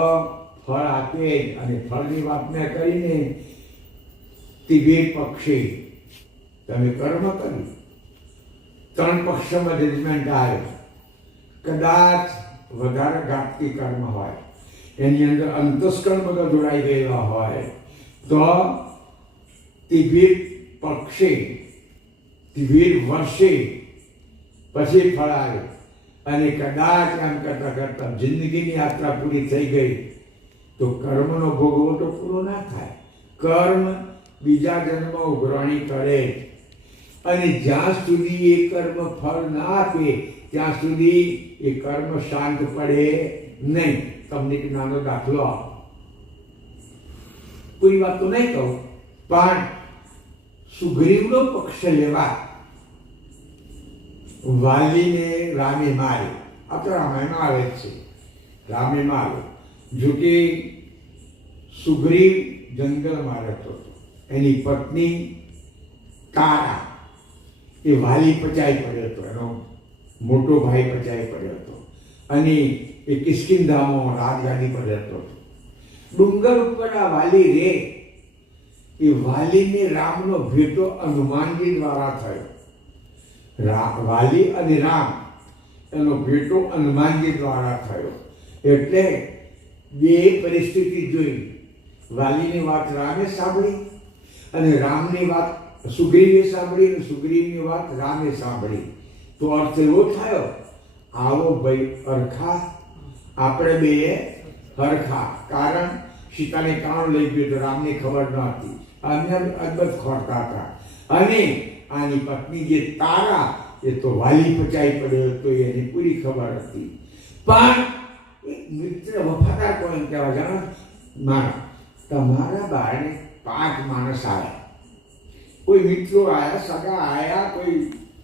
ફળ આપે. અને ફળની વાતને કરીને તિબેર પક્ષે તમે કર્મ કર્યું, 3 પક્ષમાં જજમેન્ટ આવે. કદાચ વધારે ઘાતકી કર્મ હોય, એની અંદર અંતસ્કરણ બધા જોડાઈ ગયેલા હોય તો તિબેર પક્ષે તિબેર વર્ષે પછી ફળ આવે. અને કદાચ એમ કરતા કરતા જિંદગીની યાત્રા પૂરી થઈ ગઈ તો કર્મનો ભોગવો તો પૂરો ના થાય. કર્મ બીજા જન્મ ઉઘરાણી કરે અને જ્યાં સુધી એ કર્મ ફળ ના આપે ત્યાં સુધી એ કર્મ શાંત પડે નહીં. તમને એક નાનો દાખલો આપો, કોઈ વાત તો નહીં કહું, પણ સુગ્રીવનો પક્ષ લેવા વાલીને રામે માર્યો. આ તો રામાયણમાં આવે જ છે, રામે માર્યો. જો કે સુગ્રીવ જંગલમાં રહેતો હતો, એની પત્ની તારા એ વાલી પચાઈ પડ્યો હતો, એનો મોટો ભાઈ પચાઈ પડ્યો હતો અને એ કિષ્કિંધામાં રાજગાદી પર રહેતો હતો. ડુંગર ઉપર આ વાલી રે, એ વાલીને રામનો ભેટો હનુમાનજી દ્વારા થયો. વાલી અને રામ એનો ભેટો હનુમાનજી દ્વારા થયો. એટલે બે પરિસ્થિતિ જોઈ. વાલીની વાત રામે સાંભળી અને રામની વાત સુગ્રીવે સાંભળી અને સુગ્રીવની વાત રામે સાંભળી. તો અર્થ એવો થયો, આવો ભાઈ હરખા, આપણે બે હરખા. કારણ સીતાને કાણ લઈ ગયો તો રામને ખબર ન હતી, અન્ય અદબત ખોરતા હતા. અને આની પત્ની જે તારા એ તો વાલી પચાઈ પડ્યો હતો, એની પૂરી ખબર હતી. પણ એક મિત્ર વફાદાર કોણ કહેવા જાણો, મારા તમારા બારણે 5 માણસ આવ્યા, કોઈ મિત્રો આવ્યા, સગા આવ્યા, કોઈ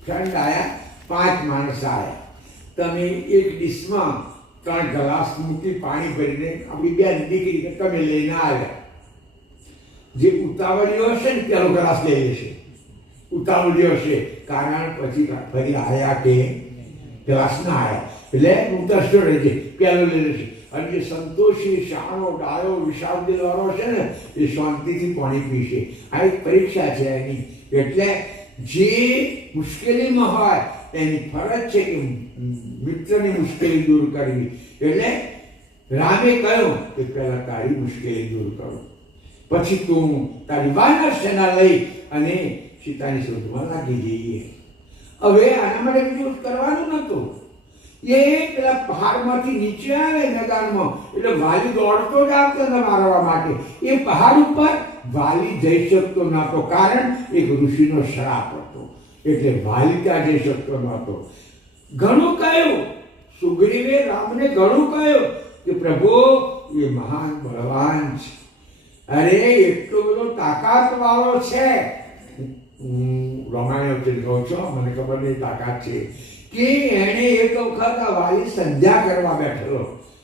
ફ્રેન્ડ આવ્યા, 5 માણસ આવ્યા. તમે એક ડીશમાં 3 ગ્લાસ મૂકી પાણી ભરીને આપણી બેન દીકરી તમે લઈને આવ્યા. જે ઉતાવળીઓ હશે ને પેલો ગ્લાસ લઈ લેશે, ઉતાવળીઓ હશે, કારણ પછી ફરી આવ્યા કે ગ્લાસ ના આવ્યા એટલે ઉતરશો રહેશે, પેલો લઈ લેશે. અને જે સંતોષી, શાણો, ડાયો, વિશાળ દિલવાળો હશે ને એ શાંતિથી પાણી પીશે. આ એક પરીક્ષા છે એની. એટલે જે મુશ્કેલીમાં હોય એની ફરજ છે કે મિત્રની મુશ્કેલી દૂર કરવી. એટલે રામે કહ્યું કે પહેલા તારી મુશ્કેલી દૂર કરું, પછી તું તારી વાનર સેના લઈ અને સીતાની શોધમાં લાગી જઈએ. હવે આના માટે બીજું કરવાનું નહોતું. એ પેલા પહાડમાંથી નીચે આવે મેદાનમાં એટલે વાલી દોડતો જ આવતો ને મારવા માટે. એ પહાડ ઉપર વાલી જઈ શકતો નહોતો, કારણ એક ઋષિનો શ્રાપ હતો. એટલે વાલી ત્યાં જઈ શકતો નહોતો. ઘણું કહ્યું સુગ્રીવે રામને, ઘણું કહ્યું કે પ્રભુ એ મહાન બળવાન છે, અરે એટલો બધો તાકાત વાળો છે. હું રામાયણ વચ્ચે કહું છું, મને ખબર નહીં તાકાત છે કે એણે એક વખત આ વાલી સંધ્યા કરવા બેઠેલો,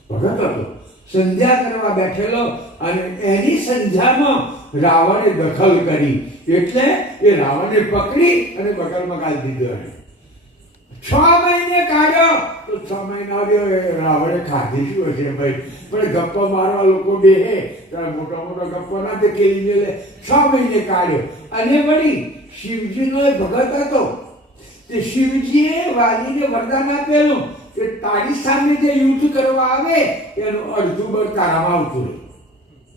ભગત હતો, સંધ્યા કરવા બેઠેલો અને એની સંધ્યામાં રાવણે દખલ કરી. એટલે એ રાવણને પકડી અને બગલમાં ગાળી દીધો. એને 6 મહિને કાઢ્યો તો 6 મહિના રાવણે ખાધી શું હશે ભાઈ? પણ ગપ્પો મારવા લોકો બેહે ત્યારે મોટો મોટો ગપ્પો ના તે કેલી મેલે. 6 મહિને કાઢ્યો. અને વળી શિવજીનો એ ભગત હતો, તે શિવજીએ વાલીને વરદાન આપેલું કે તારી સામે જે યુદ્ધ કરવા આવે એનું અડધું બળ તારામાં આવતું રહે.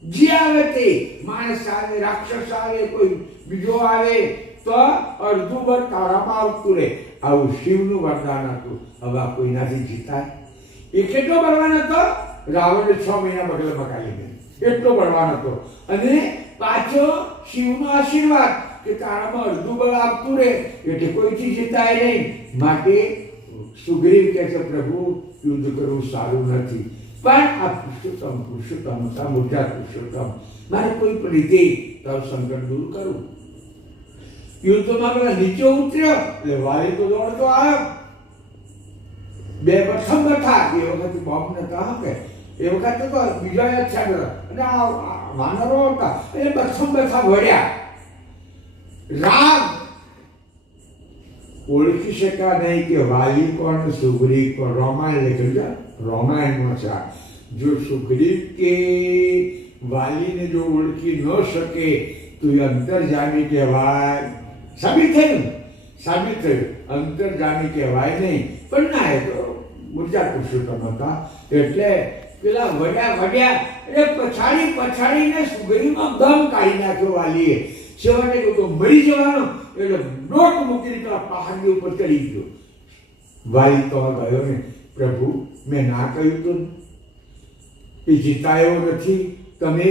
જે આવે તે માણસ આવે, રાક્ષસ આવે, કોઈ બીજો આવે તો અડધું બળ તારામાં આવતું રહે. આવું શિવનું વરદાન હતું. હવે આ કોઈનાથી જીતાય? એ કેટલો બળવાન હતો? રાવણે 6 મહિના બગલમાં કાઢી ગયો, એટલો બળવાન હતો. અને પાછો શિવનો આશીર્વાદ કે તારામાં અડધું બળ આપતું રહે, એટલે કોઈથી જીતાય નહીં. માટે સુગ્રીવ કહે છે પ્રભુ યુદ્ધ કરવું સારું નથી, પણ આ પુરુષોત્તમ સમુદ્રા પુરુષોત્તમ, મારે કોઈ પણ રીતે તારું સંકટ દૂર કરવું. યુદ્ધમાં પેલા નીચે ઉતર્યો એટલે વાલી તો દોડતો આવ્યો. 2 પ્રથમ બેઠા, એ વખત બોમ્બ નતા કે એ વખત તો બીજા અચ્છા હતા અને આ વાનરો હતા એટલે પ્રથમ બેઠા વળ્યા. રામ ઓળખી શક્યા નહીં કે વાલી કોણ સુગ્રીવ કોણ. રામાયણ લખ્યું છે, રામાયણમાં છે. જો સુગ્રીવ કે વાલીને જો ઓળખી ન શકે તો એ અંતર્જામી કહેવાય. સાબિત થયું, અંતર્જામી કહેવાય નહીં. પણ ના, એ તો મુર્જા પુરુષોત્તમ હતા. એટલે પેલા વડ્યા એટલે પછાડીને સુગ્રીવમાં દમ કાઢી નાખ્યો વાલીએ. છેવટે તો મરી જવાનો એટલે નોટ મૂકીને પેલા પહાડની ઉપર ચડી ગયો. વાલી તો ગયો ને, પ્રભુ મેં ના કહ્યું તો એ જીતાયો નથી, તમે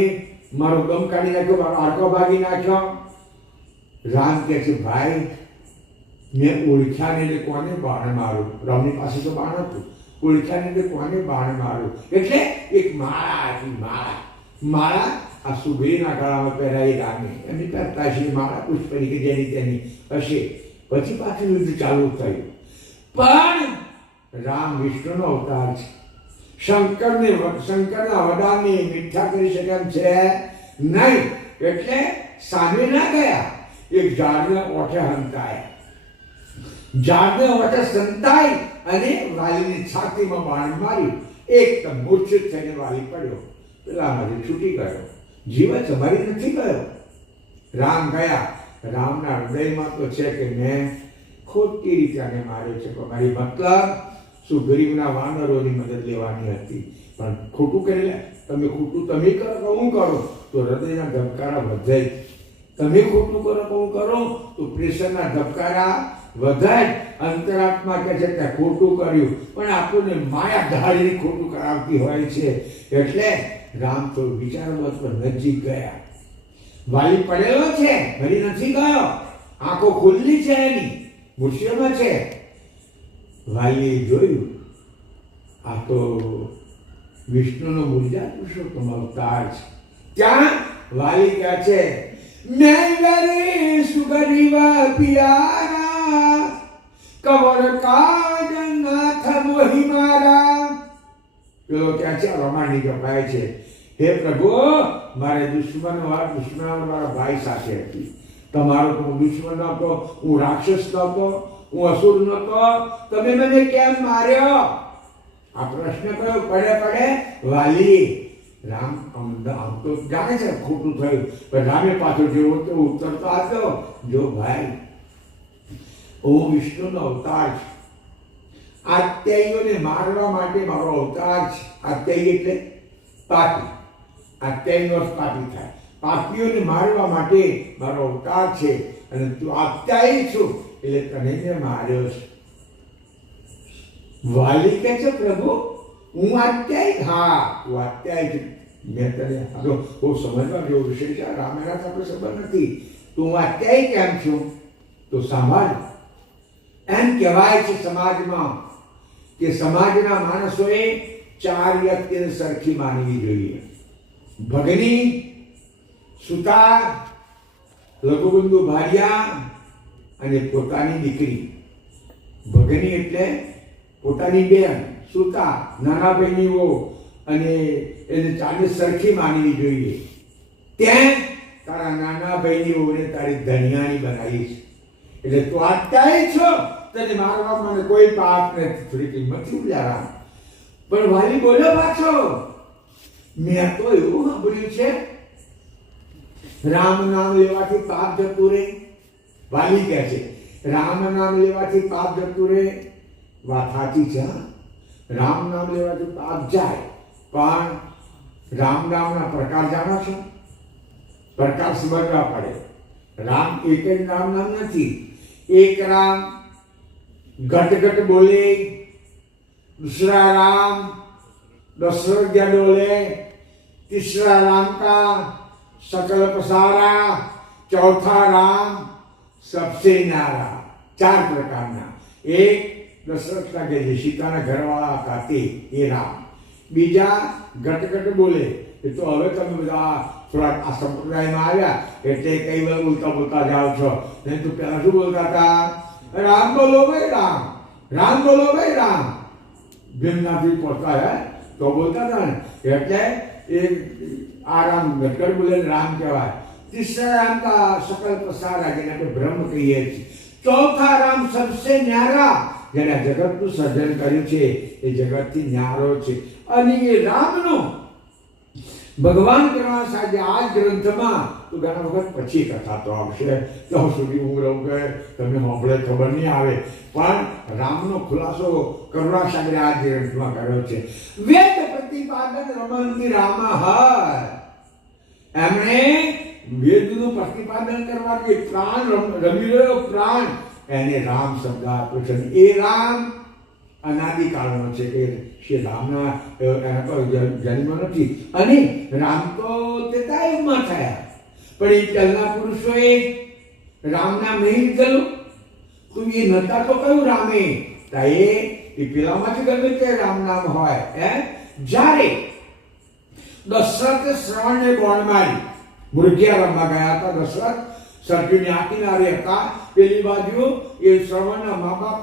મારો દમ કાઢી નાખ્યો, મારો આડકો ભાગી નાખ્યો. રામ કહે છે ભાઈ મેં ઓળખ્યા ને કોને બાણ મારું? રામની પાસે તો બાણ હતું. ઓળખ્યા ને કોને બાણ મારું? એટલે એક માળા હતી, માળા આ સુગ્રીવના ગળામાં પહેરાઈ રામે, એમની પહેરતાશી માળા પુષ્પની કે જેની તેની હશે. પછી પાછું યુદ્ધ ચાલુ થયું. પણ રામ વિષ્ણુનો અવતાર છે, શંકરના વરદાનને મીઠા કરી શકે એમ છે નહીં. એટલે સામે ના ગયા, એક ઝાડને ઓઠે હંતાયા. ઝાડને ઓઠે સંતાઈ અને વાલીની છાતીમાં બાણ માર્યું. એકદમ મૂર્છિત થઈને વાલી પડ્યો. પેલામાંથી છૂટી ગયો. જીવ જ મરી નથી ગયો. રામ ગયા. રામના હૃદયમાં તો છે કે મેં ખોટી રીતે આને માર્યો છે, પણ મારી મતલબ શું ગરીબના વાનરોની મદદ લેવાની હતી. પણ ખોટું કરી તમે ખોટું તમે કરો કે હું કરો તો હૃદયના ધબકારા વધે. તમે ખોટું કરો કે હું કરો તો પ્રેશરના ધબકારા વધાય. અંતરાત્મા કહે છે કે ખોટું કર્યું, પણ આપણને માયા ઢાળીને ખોટું કરાવતી હોય છે. એટલે રામ તો વિચારવત પર નજીક ગયા. વાલી પડેલો છે, મરી નથી ગયો. આંખો ખુલ્લી છે, એની મૂર્છિયામાં છે. વાલીએ જોયું આ તો વિષ્ણુનો મૂર્જા પુરુષોત્તમ અવતાર છે. ત્યાં વાલી કહે છે મેં વેરી સુગરીવ પિયારા કવર કાજ નાથ મોહી મારા. પેલો ત્યાં છે રમાણી ગપાય છે, હે પ્રભુ મારે દુશ્મન મારા ભાઈ સાથે હતી. તમારો તો હું દુશ્મન નહોતો, હું રાક્ષસ નહોતો, હું અસુર નહોતો, તમે મને કેમ માર્યો? આ પ્રશ્ન કયો પડે વાલી. રામ આમ તો જાણે છે ખોટું થયું, પણ રામે પાછો જેવો તો ઉત્તર તો આપ્યો, જો ભાઈ હું વિષ્ણુનો અવતાર છું. આત્યાઈઓને મારવા માટે મારો અવતાર છે. આત્યાઈ એટલે પાપી. આત્યાઈનો અર્થ પાપી થાય. પાપીઓને મારવા માટે મારો અવતાર છે, અને તું આત્યાઈ છું એટલે તને મેં માર્યો છે. વાલી કહે છે પ્રભુ હું આત્યાઈ? હા હું આત્યાઈ છું. મેં તને બહુ સમજવા જેવો વિષય છે. રામાયણ આપણે ખબર નથી. તું આત્યાઈ કેમ છું? તો સાંભળ. એમ કહેવાય છે સમાજમાં કે સમાજના માણસોએ 4 વ્યક્તિને સરખી માનવી જોઈએ: ભગની, સુતા, લઘુબંધુ ભાર્યા અને પોતાની દીકરી. ભગની એટલે પોતાની બેન, સુતા નાના બહેનીઓ, અને એને ચાલે સરખી માનવી જોઈએ. ત્યાં તારા નાના બહેનીઓને તારી ધનિયાણી બનાવી છે. એટલે તું આત્યાઈ છો, તને મારવામાં મને કોઈ પાપ નથી. થોડી કિંમતથી ઉજારા. પણ વાલી બોલ્યો પાછો, મેં તો એવું સાંભળ્યું છે રામ નામ લેવાથી પાપ જતું રહે. વાલી કહે છે રામ નામ લેવાથી પાપ જતું રહે. વાત સાચી છે. રામ નામ લેવાથી પાપ જાય, પણ રામ નામના પ્રકાર જાણો છો? પ્રકાર સમજવા પડે. રામ એક જ રામ નામ નથી. एक राम घट घट बोले, दूसरा राम दशरथ डोले, तीसरा राम का सकल पसारा, चौथा राम सबसे न्यारा. 4 प्रकारना. एक दशरथના કે સીતાના ઘરવાળા હતા તે એ રામ. બીજા ઘટ ઘટ બોલે, એ તો હવે તમે બધા થોડા આ સંપ્રદાયમાં આવ્યા એટલે કઈ વાર બોલતા જાઓ છો. નહીં તો પહેલા શું બોલતા હતા? રામ બોલો ભાઈ રામ, રામ બોલો ભાઈ રામ. ભીમનાથી પહોંચતા હે તો બોલતા હતા ને. એટલે એ આ રામ ઘટઘટ બોલે રામ કહેવાય. तीसरा राम का सकल प्रसारा, જેને આપણે બ્રહ્મ કહીએ છીએ. ચોથા રામ સબસે ન્યારા, જેને જગતનું સર્જન કર્યું છે એ જગતથી ન્યારો છે. અને એ રામનો ભગવાન કરવા સાથે આ ગ્રંથમાં તો ઘણા વખત પછી કથા તો આવશે, ત્યાં સુધી હું રહું કે તમને સાંભળે ખબર નહીં આવે, પણ રામનો ખુલાસો કરવા સાથે આ ગ્રંથમાં કર્યો છે. વેદ પ્રતિપાદન રમંતી રામા હર. એમણે વેદનું પ્રતિપાદન કરવાથી પ્રાણ રમી રહ્યો પ્રાણ, એને રામ શબ્દ આપ્યો છે. એ રામ અનાદિકાળનો છે કે શ્રી રામના એના પર જન્મ નથી. અને રામ તો તેતા યુગમાં થયા, પણ એ પહેલા પુરુષોએ રામના નહીં લીધેલું તો એ નતા તો કયું રામે એ પેલામાંથી ગમે તે રામ નામ હોય. જ્યારે દશરથ શ્રવણને બોણ મારી, મૃગિયા રમવા ગયા હતા દશરથ, સરજુની આ કિનારે હતા, પેલી બાજુ એ શ્રવણના મા બાપ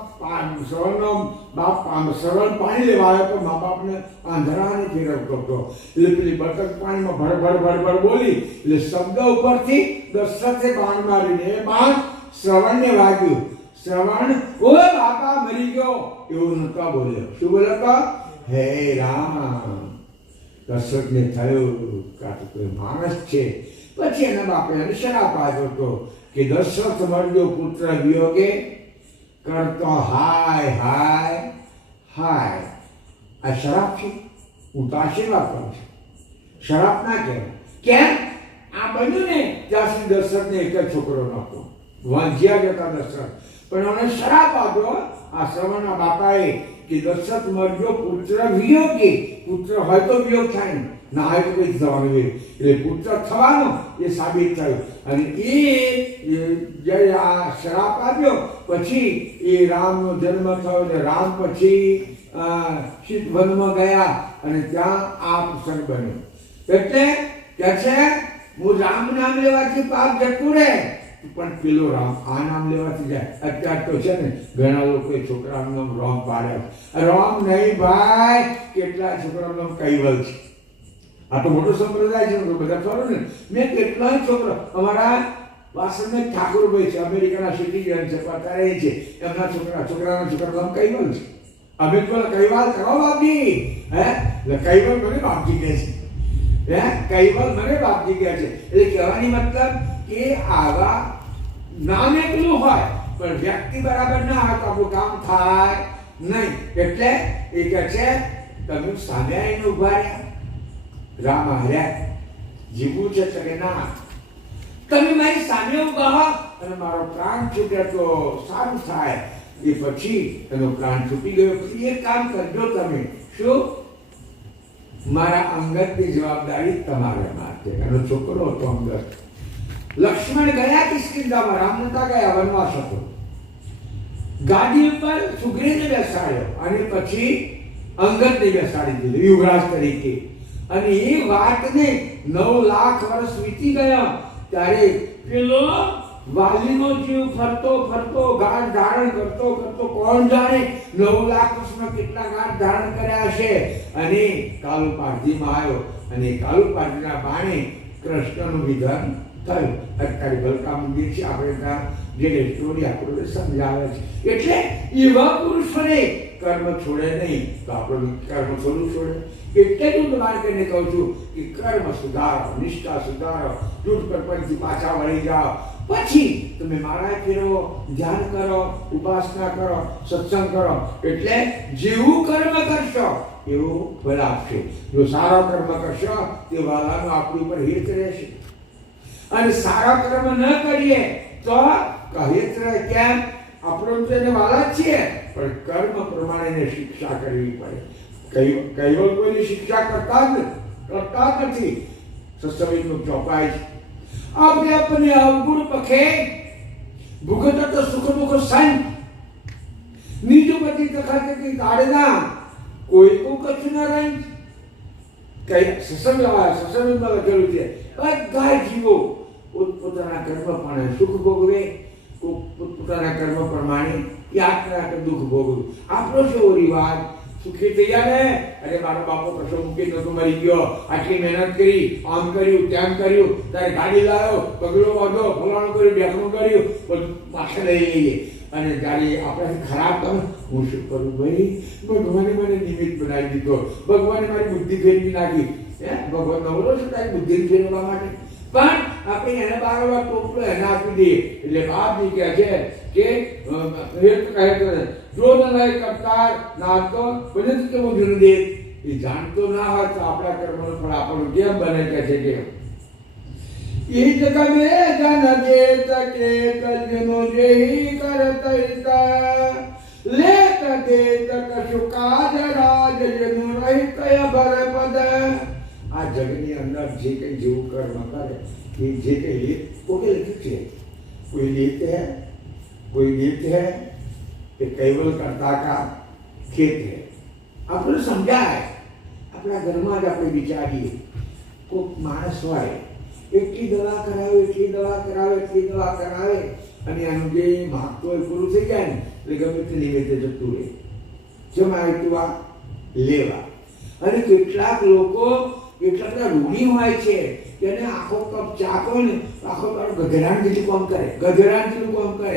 શ્રવણનો બાપ શ્રવણ પાણી લેવા આવ્યો તો મા બાપને આંધળાને ફેરવતો હતો. એટલે પેલી બતક પાણીમાં ભડભડ ભડભડ બોલી એટલે શબ્દ ઉપરથી દશરથે બાણ મારીને એ બાણ શ્રવણને વાગ્યું. શ્રવણ ઓય બાપા મરી ગયો એવું નતો બોલ્યો. શું બોલ્યો તો? હે રામ. દશરથને થયું કે આ તો કોઈ માણસ છે. પછી એના બાપે એને શ્રાપ આપ્યો હતો કે દશરથ મરજો પુત્ર વિયોગે કરતો હાય હાય હાય. આ શ્રાપ છે. હું તો આશીર્વાદ કરું છું, શ્રાપ ના કહેવાય. કેમ? આ બન્યું ને ત્યાં સુધી દશરથને એક જ છોકરો નહોતો, વાંજ્યા જતા દશરથ. પણ એને શ્રાપ આપ્યો આ શ્રવણના બાપાએ કે દશરથ મરજો પુત્ર વિયોગી. પુત્ર હોય તો વિયોગ થાય ને, ના હોય તો કોઈ થવાનું હોય. એટલે પુત્ર થવાનો એ સાબિત થયું. અને એ જ્યારે આ શ્રાપ આપ્યો પછી એ રામનો જન્મ થયો ને રામ પછી શીતવનમાં ગયા અને ત્યાં આ પ્રસંગ બન્યો. એટલે કે છે હું રામ નામ લેવાથી પાપ જતું રહે, પણ પેલો રામ આ નામ લેવાથી જાય. અત્યારે તો છે ને ઘણા લોકોએ છોકરાનું નામ રામ પાડ્યા. રામ નહીં ભાઈ, કેટલા છોકરાનું નામ કૈવલ છે. આ તો મોટો સંપ્રદાય છે, બધા ખબર ને. મેં કેટલાય છોકરા અમારા વાસણને ઠાકોરભાઈ છે, અમેરિકાના સિટીઝન છે, અત્યારે એ છે, એમના છોકરાના છોકરાનું નામ કૈવલ છે. અમે તો કૈવાલ કરો બાપજી. હે એટલે કૈવલ મને બાપજી કહે છે. હે કૈવલ મને બાપજી કહે છે. એટલે કહેવાની મતલબ કે આવા નામ એકલું હોય પણ વ્યક્તિ બરાબર ના હોય તો આપણું કામ થાય નહીં. એટલે એ કહે છે તમે સામે આવીને ઉભા રહ્યા, રામ હાર્યા, જીવવું છે કે ના, તમે મારી સામે ઉભા હો અને મારો પ્રાણ છૂટે તો સારું થાય. એ પછી એનો પ્રાણ છૂટી ગયો. પછી એક કામ કરજો તમે. શું? મારા અંગતની જવાબદારી તમારે માટે. એનો છોકરો હતો અંગત. લક્ષ્મણ ગયા કિષ્કિંધામાં, રામ નતા ગયા, વનવાસ હતો. ગાડી ઉપર સુગ્રીવને બેસાડ્યો અને પછી અંગદને બેસાડી દીધો યુવરાજ તરીકે. અને એ વાતને 9 લાખ વર્ષ વીતી ગયા ત્યારે પેલો વાલીનો જીવ ફરતો ફરતો ગાઢ ધારણ કરતો કરતો કોણ જાણે 9 લાખ વર્ષમાં કેટલા ગાઢ ધારણ કર્યા હશે. અને કાલુ પારધીમાં આવ્યો અને કાલુ પારધીના બાણે કૃષ્ણનું વિધાન થયું. અત્યારે બલકા મંદિર છે, આપણે ત્યાં જે સ્ટોરી આપણને સમજાવે છે. એટલે એવા પુરુષોને કર્મ છોડે નહીં તો આપણે કર્મ થોડું છોડે. એટલે જ હું તમારે કહીને કહું છું કે કર્મ સુધારો, નિષ્ઠા સુધારો, જૂઠ પરપંચથી પાછા વળી જાઓ. પછી તમે માળા ફેરવો, ધ્યાન કરો, ઉપાસના કરો, સત્સંગ કરો. એટલે જેવું કર્મ કરશો એવું ફળ આપશે. જો સારો કર્મ કરશો તે વાલાનું આપણી ઉપર હિત રહેશે. અને સારા કર્મ ન કરીએ તો કહિત રહે. કેમ? આપણે તો એને વાલા જ છીએ પણ કર્મ પ્રમાણે શિક્ષા કરવી પડે. કૈવલ કોઈની શિક્ષા કરતા જ નથી. સત્સંગનું ચોપાઈ છે. આપણે अपने अवगुण पखे भुगत तो सुख दुख संग निज पति तथा के ताड़ना कोई को कछु न रंज. કઈ સત્સંગમાં લખેલું છે બધા જીવો પોતપોતાના કર્મ પ્રમાણે સુખ ભોગવે, પોતાના કર્મ પ્રમાણે યાત્રા કે દુઃખ ભોગવે. આપણો કેવો રિવાજ? સુખી થઈ જાય ને, અરે મારો બાપો કશો મૂકી નતો મરી ગયો, આટલી મહેનત કરી, આમ કર્યું તેમ કર્યું, તારે ગાડી લાવ્યો, પગલો વાંધો, ફલાણું કર્યું, ઢેકણું કર્યું, બધું પાછળ લઈ લઈએ. અને જ્યારે આપણાથી ખરાબ કામ હું શું કરું ભાઈ? ભગવાને મને નિમિત્ત બનાવી દીધો, ભગવાને મારી બુદ્ધિ ફેરવી નાખી. ભગવાન નવરો છે તારી બુદ્ધિ ફેરવવા માટે, પણ આપણે એને બારવાર ટોપલો એને આપી દઈએ. એટલે બાપજી કહે છે કે જો ન રહે કરતાર નાતો બને કે હું જુનું દે. એ જાણતો ના હોય તો આપણા કર્મનું ફળ આપણું કેમ બને કે છે કે એ જગમે જન દેત કે કલ્યનો જેહી કરતૈતા લેત દેત કશુ કાજ રાજ જનુ રહિત ભર પદ. આ જગની અંદર જે કંઈ જેવું કર્મ કરે એ જે કંઈ કોકે લખ્યું છે, કોઈ લેત હે કોઈ લેત હે કે કૈવલ કરતા કા ખેત હે. આપણે સમજાય. આપણા ઘરમાં જ આપણે વિચારીએ કોઈક માણસ હોય એટલી દવા કરાવે, એટલી દવા કરાવે, એટલી દવા કરાવે, અને આનું જે માગતો હોય પૂરું થઈ જાય ને એટલે ગમે તે નિમિત્તે જતું રહે. જેમ આવ્યું આ લેવા. અને કેટલાક લોકો એટલા બધા રૂઢી હોય છે કે એને આખો કપ ચા હોય ને આખો ગધેડાણ જેટલું કામ કરે, ગધેડાણ જેટલું કામ કરે,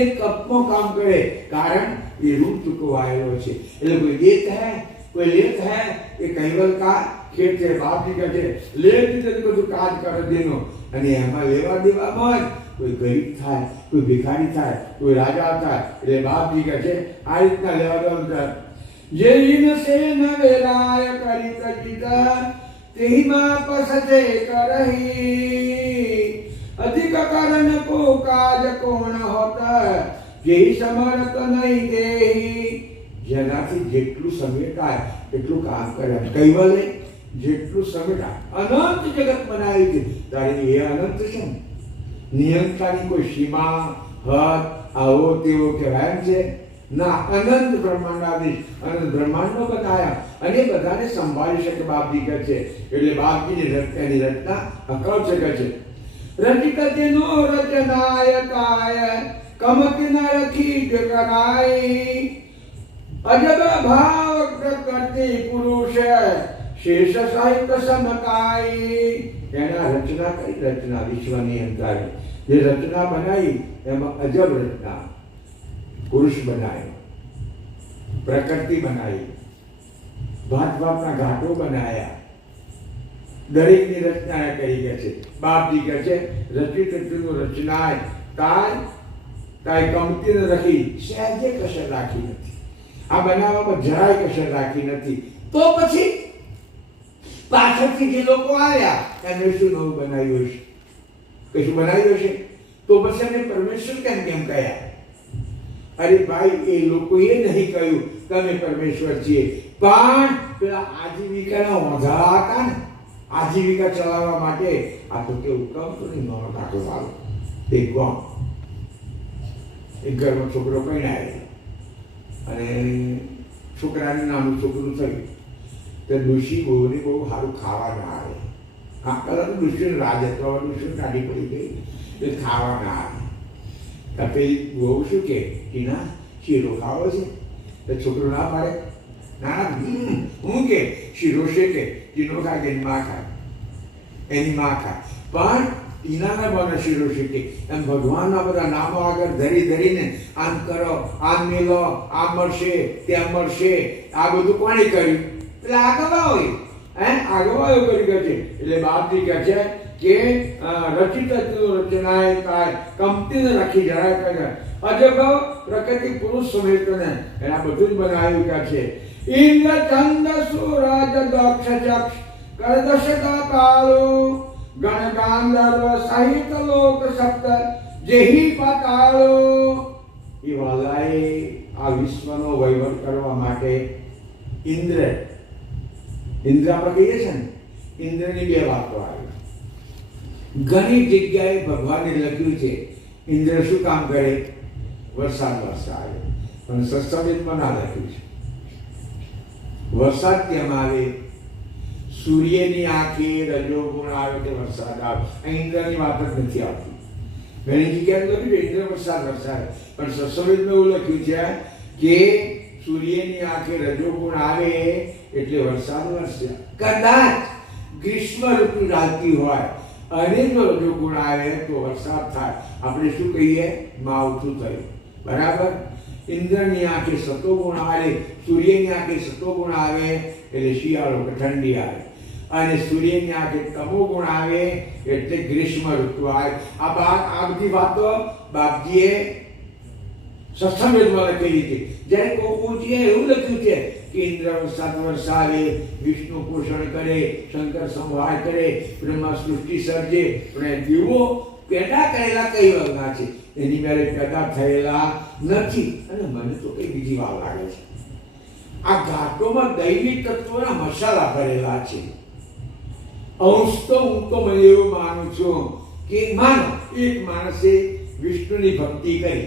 એક કપમાં કામ કરે, કારણ એ રૂઢ ચૂકવાયેલો છે. એટલે કોઈ દેત હૈ, કોઈ લેત હૈ, એ કૈવલ કા ખેત છે. બાપજી કહે છે લેત બધું કાજ કરે દેનો, અને એમાં લેવા દેવામાં જ કોઈ ગરીબ થાય, કોઈ ભિખારી થાય, કોઈ રાજા થાય. એટલે બાપજી કહે છે આ રીતના લેવા દેવાનું થાય. જે ઇન સે ન વેલાય કરી કચિતા તેહીમાં પસજે કરહી, અધિક કરન કો કાજ કોણ હોતા, જેહી સમર્થ નહીં દેહી. જેનાથી જેટલું સમેટાય એટલું કામ કરે. કૈવલ્ય જેટલું સમેટાય. અનંત જગત બનાવ્યું છે તારે એ અનંત છે ને, નિયંત્રણની કોઈ સીમા હદ આવો તેવો કહેવાય છે ના. અનંત બ્રહ્માંડાધીશ અનંત બ્રહ્માંડો બનાયા અને બધાને સંભાળી શકે. બાપજી કહે છે એટલે બાપજીની રચનાની રચના અકળ છે. કહે છે રચિત તેનો રચનાય કાય કમતિ ન રખી કરાય, અજબ ભાવ પ્રકૃતિ પુરુષ શેષ સાહિત સમકાય. એના રચના કઈ રચના વિશ્વની અંદર જે રચના બનાવી એમાં અજબ રચના. પુરુષ બનાવ્યો, પ્રકૃતિ બનાવી, ભાત ભાતના ઘાટો બનાવ્યા, દરેકની રચના કરી ગયા છે. બાપજી કહે છે રચિત રચનાય કાય કાય કમતી ન રાખી, સહેજે કસર રાખી નથી. આ બનાવવામાં જરાય કસર રાખી નથી. તો પછી પાછળથી જે લોકો આવ્યા એમને શું નવું બનાવ્યું હશે? કશું બનાવ્યું હશે? તો પછી એમને પરમેશ્વર કેમ કહ્યા? અરે ભાઈ એ લોકોએ નહીં કહ્યું તમે પરમેશ્વર છીએ, પણ પેલા આજીવિકાના વાંધા હતા ને, આજીવિકા ચલાવવા માટે આ તો કેવું કામ તો નહીં નાનો ટાંકો વાળો એક ગામ, એક ઘરમાં છોકરો કઈ આવે અને છોકરાને નાનું છોકરું થયું તો ડોશી બહુને બહુ સારું ખાવા ના આવે. હા પહેલાં તો ડોશીનો રાજ હતો, ડોશીને કાઢી પડી ગઈ એટલે ખાવા ના આવે. તો પેલી બહુ શું કે ના શીરો ખાવો છે તો છોકરો ના પાડે, ના ના હું કે શીરો શેકે, ટીનો ખાય કે એની માં ખાય, એની માં ખાય. પણ ટીનાના બને શીરો શેકે એમ ભગવાનના બધા નામો આગળ ધરી ધરીને આમ કરો, આમ મેલો, આમ મળશે, ત્યાં મળશે, આ બધું કોણે કર્યું? એટલે આગવા હોય આગવા એવું કરી ગયો છે. એટલે બાપજી કહે છે કે રચિત રચનાય કાય કમતી રાખી જરાય કરે, અજબ પ્રકૃતિ પુરુષ સમેતને એના બધું જ બનાવ્યું કે છે. ઇન્દ્ર ચંદ સુરજ દક્ષ જક્ષ કરદશતા કાળો ગણ ગાંધર્વ સહિત લોક સપ્ત જેહી પાતાળો. એ વાલાએ આ વિશ્વનો વહીવટ કરવા માટે ઇન્દ્ર આપણે કહીએ છે ને, ઇન્દ્રની બે વાતો આવી. ઘણી જગ્યાએ ભગવાને લખ્યું છે ઇન્દ્ર શું કામ કરે? વરસાદ વરસાવે. પણ સત્સંગમાં ના લખ્યું છે. વરસાદ કેમ આવે? સૂર્યની આંખે રજોગુણ આવે તે વરસાદ આવે. ઇન્દ્રની વાત જ નથી આવતી. ઘણી જગ્યાએ લખ્યું છે ઇન્દ્ર વરસાદ વરસાવે, પણ સત્સંગમાં એવું લખ્યું છે કે સૂર્યની આંખે રજોગુણ આવે એટલે વરસાદ વરસે. કદાચ ગ્રીષ્મ ઋતુ ચાલતી હોય અને જો રજોગુણ આવે તો વરસાદ થાય. આપણે શું કહીએ? માવઠું થયું. બરાબર? ઇન્દ્રની આંખે સતોગુણ આવે, સૂર્યની આંખે સતોગુણ આવે એટલે શિયાળો કે ઠંડી આવે, અને સૂર્યની આંખે તમોગુણ આવે એટલે ગ્રીષ્મ ઋતુ આવે. આ બધી વાતો બાપજીએ સત્સંગમાં લખેલી છે. જ્યારે કોકુજીએ એવું લખ્યું છે કે ઇન્દ્ર વરસાદ વરસાવે, વિષ્ણુ પોષણ કરે, શંકર સંહાર કરે, બ્રહ્મા સૃષ્ટિ સર્જે, પણ દીવો પેદા કરેલા કઈ વર્ગના છે? એની મેરે પેદા થયેલા નથી. અને મને તો કઈ બીજી વાત લાગે છે, આ ઘાટોમાં દૈવિક તત્વોના મસાલા ભરેલા છે. અંશ તો હું તો મને એવું માનું છું કે માનો એક માણસે વિષ્ણુની ભક્તિ કરી,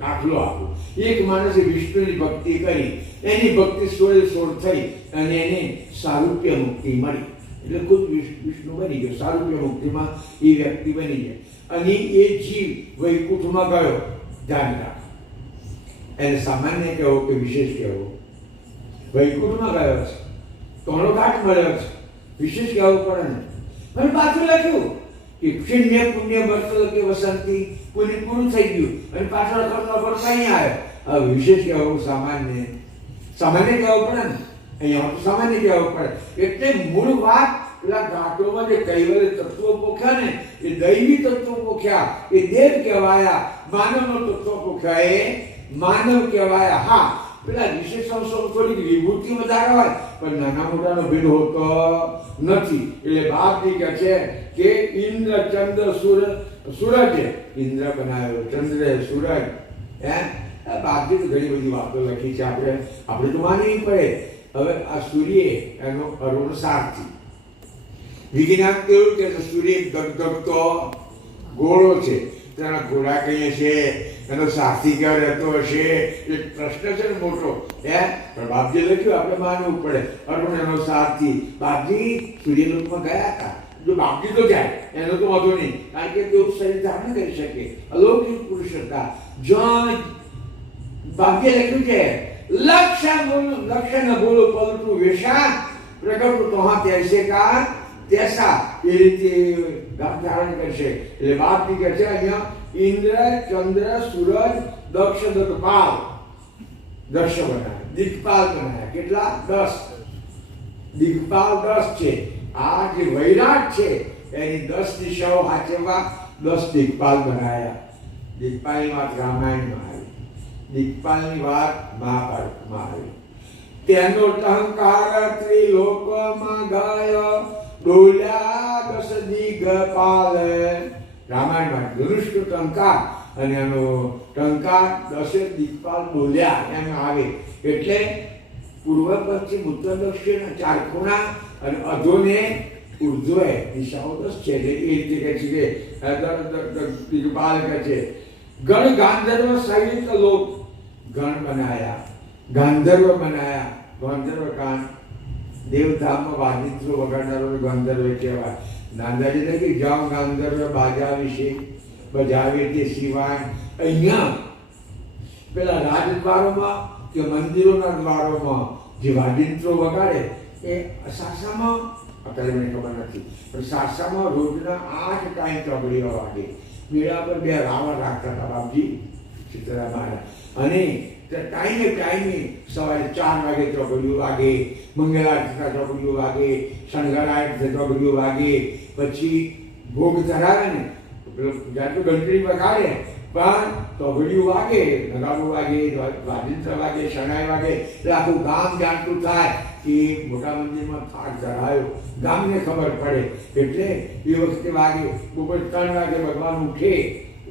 દાખલો આપો, એક માણસે વિષ્ણુની ભક્તિ કરી, એની ભક્તિ સોળે સોળ થઈ અને એને સારૂપ્ય મુક્તિ મળી. એટલે ખુદ વિષ્ણુ બની ગયો, સારૂપ્ય મુક્તિમાં એ વ્યક્તિ બની જાય. અને એ જીવ વૈકુંઠમાં ગયો, ધ્યાન રાખ. એને સામાન્ય કહેવો કે વિશેષ કહેવો? વૈકુંઠમાં ગયો છે, કોનો ઘાટ મળ્યો છે, વિશેષ કહેવું પડે ને. પણ પાછું લખ્યું કે ક્ષિણ્ય પુણ્ય બર્તલકે વસંતી, પુણ્ય પૂરું થઈ ગયું અને પાછળ ખર્ચનો કઈ આવ્યો. હવે વિશેષ કહેવું સામાન્ય કહેવું પડે ને. અહીંયા તો સામાન્ય કહેવું પડે. એટલે મૂળ વાત પેલા ઘાટોમાં જે કૈવલ્ય તત્વો પોખ્યા ને, એ દૈવી તત્વો પોખ્યા, એ દેવ કહેવાયા. માનવનો તત્વ પોખ્યા, એ માનવ કહેવાયા. હા, પેલા વિશેષાંશો થોડીક વિભૂતિ વધારે હોય પણ નાના મોટાનો ભેદ હોતો નથી. એટલે બાપજી કહે છે કે ઇન્દ્ર ચંદ્ર સૂરજ, ઇન્દ્ર બનાવ્યો, ચંદ્ર સૂરજ. બાપજી તો ઘણી બધી વાતો લખી છે, આપણે તો માનવી પડે. હવે આ સૂર્ય એનો અરુણ સારથી વિજ્ઞાન કેવું કે સૂર્ય ગગગગતો ગોળો છે, તેના ઘોડા કહીએ છે, એનો સારથી ક્યાં રહેતો હશે? એક પ્રશ્ન છે ને મોટો. પણ બાપજી લખ્યું, આપણે માનવું પડે. અરુણ એનો સારથી. બાપજી સૂર્યલોકમાં ગયા હતા. જો બાપજી તો જાય એનો તો વાંધો નહીં, કારણ કે તેઓ શરીર ધારણ કરી શકે, અલૌકિક પુરુષ હતા. જો બાપજીએ લખ્યું છે લક્ષ્ય ન બોલો પરંતુ વેશા પ્રગટ તો હા તૈસે કા તૈસા, એ રીતે ગામ ધારણ કરશે. એટલે બાપજી કહે છે અહીંયા ઇન્દ્ર ચંદ્ર સૂરજ દક્ષ દિક્પાલ, દક્ષ બનાવ્યા, દિક્પાલ બનાવ્યા. કેટલા? 10 દિક્પાલ 10 છે. આ જે વૈરાટ છે એની 10 દિશાઓ હાચવવા 10 દિક્પાલ બનાવ્યા. દિક્પાલની વાત રામાયણમાં આવી, દિક્પાલની વાત મહાભારતમાં આવી. તેનો ટંકાર ત્રિલોકમાં ગાય, ડોલ્યા 10 દિગ્પાલ. રામાયણમાં ધનુષ્ય ટંકાર અને એનો ટંકાર 10 દિગ્પાલ બોલ્યા એમ આવે. એટલે પૂર્વ પશ્ચિમ ઉત્તર દક્ષિણ 4 ખૂણા અને અધોને ઉર્ધ્વે દિશાઓ 10 છે. એ રીતે કહે છે કે દિગ્પાલ કહે છે. ગણ ગાંધર્વ સહિત લોક, ગણ બનાયા, ગાંધર્વ બનાયા. ગાંધર્વ કાન દેવધામમાં વાજિંત્રો વગાડનારો ગાંધર્વ કહેવાય. નાંદાજી લખી જાઓ ગાંધર્વ બાજા વિશે બજાવે તે સિવાય. અહીંયા પેલા રાજદ્વારોમાં કે મંદિરોના દ્વારોમાં જે વાજિંત્રો વગાડે એ સાસામાં, અત્યારે મને ખબર નથી, પણ સાસામાં રોજના 8 ટાઈમ ચોગડીઓ વાગે. મેળા પર 2 રાવણ રાખતા હતા બાપજી સીતારામ મહારાજ. અને ટાઈમે સવારે 4 વાગે ચોગડીઓ વાગે, મંગળારતીના ચોગડીઓ વાગે, શણગારાય ચોગડીઓ વાગે. પછી ભોગ ધરાવે ને જ્યાં તો ઘંટડી વગાડે પણ ચોગડીઓ વાગે, નગાડો વાગે, વાજિંત્ર વાગે, શણાઈ વાગે. એટલે આખું ગામ જાણતું થાય કે મોટા મંદિરમાં થાળ ધરાયો, ગામને ખબર પડે. એટલે એ વખતે વાગે. બપોર 3 વાગે ભગવાન ઉઠે.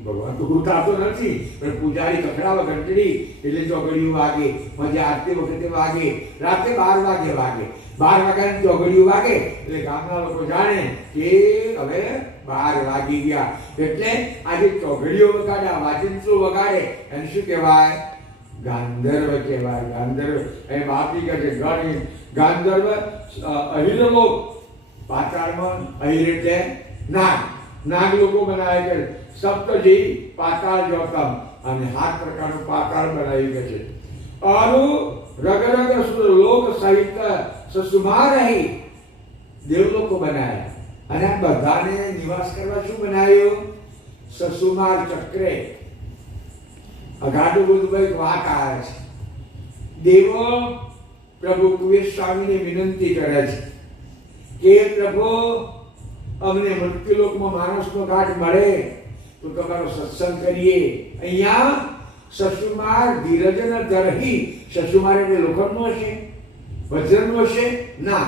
ભગવાન તો ઉઠાતો નથી પણ પૂજારી કકડાવે ઘંટડી એટલે ચોગડીઓ વાગે. મજા આરતી વખતે વાગે. રાતે 12 વાગે વાગે. 12 વાગ્યાની ચોગડીઓ વાગે એટલે ગામના લોકો જાણે કે હવે 12 વાગી ગયા. એટલે આજે ચોગડીઓ વગાડ્યા, વાજિંત્રો વગાડે એને શું કહેવાય? ગાંધર્વ કહેવાય. ગાંધર્વ એ બાપજી કહે છે ગાંધર્વ. અહિરલોક, પાતાળમાં અહિર એટલે નાગ, નાગ લોકો બનાવે છે. સપ્તજી પાતાળ જોતમ, અને 7 પ્રકારનું પાતાળ બનાવી ગયું છે. અરુ રગરગ લોક સહિત સસુમા રહી, દેવલોકો બનાવ્યા. અને આ બધાને નિવાસ કરવા શું બનાવ્યું? સસુમાર ચક્રે. અગાડું બધું એક વાત આવે છે. દેવો પ્રભુ કુબેર સ્વામીને વિનંતી કરે છે કે પ્રભુ અમને મૃત્યુલોકમાં માણસનો ઘાટ મળે તો તમારો સત્સંગ કરીએ. અહીંયા સસુમાર ધીરજન દરહી. સસુમાર એટલે લોખંડનો હશે, વજ્રનો હશે? ના,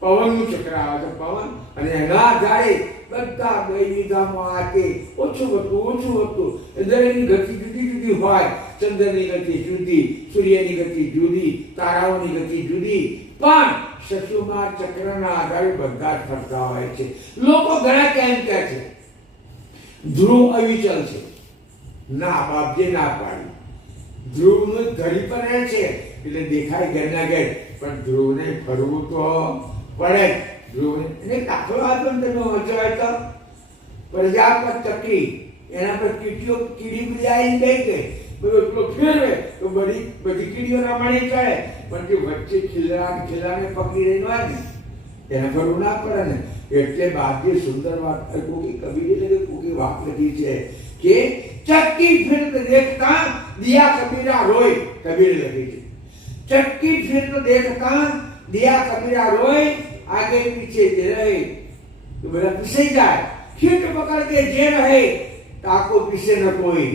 પવનનું ચક્ર આવે છે, પવન. અને એના આધારે બધા દૈવી ધામો આકે ઓછું હતું. દરેકની ગતિ જુદી જુદી હોય. ચંદ્રની ગતિ જુદી, સૂર્યની ગતિ જુદી, તારાઓની ગતિ જુદી, પણ સસુમાર ચક્રના આધારે બધા જ ફરતા હોય છે. લોકો ઘણા કેમ કહે છે ધ્રુવ અવિચલ છે. ના, બાપજી ના પાડી. ધ્રુવનું ધરી પર રહે છે એટલે દેખાય ઘરના ઘેર, પણ ધ્રુવને ફરવું તો પડે. એને દાખલો આપ્યો ને તમે વંચાય તો પ્રજાપત ચકલી એના પર કીડી બધી આવીને ગઈ ગઈ બધો એટલો ફેરવે તો બધી કીડીઓ રમાડી ચડે પણ જે વચ્ચે ખીલાને પકડી રહી હોય ને એના પર ના પડે ને એટલે બાકી સુંદર વાત કોકી કબીર એટલે કોકી વાત લખી છે કે ચક્કી ફિરત દેખતા દિયા કબીરા રોય કબીર લખી છે ચક્કી ફિરત દેખતા દિયા કબીરા રોય आगे पीछे जे रहे तो मेरा पीछे जाए खीट पकड़ के जे रहे ताको पीछे न कोई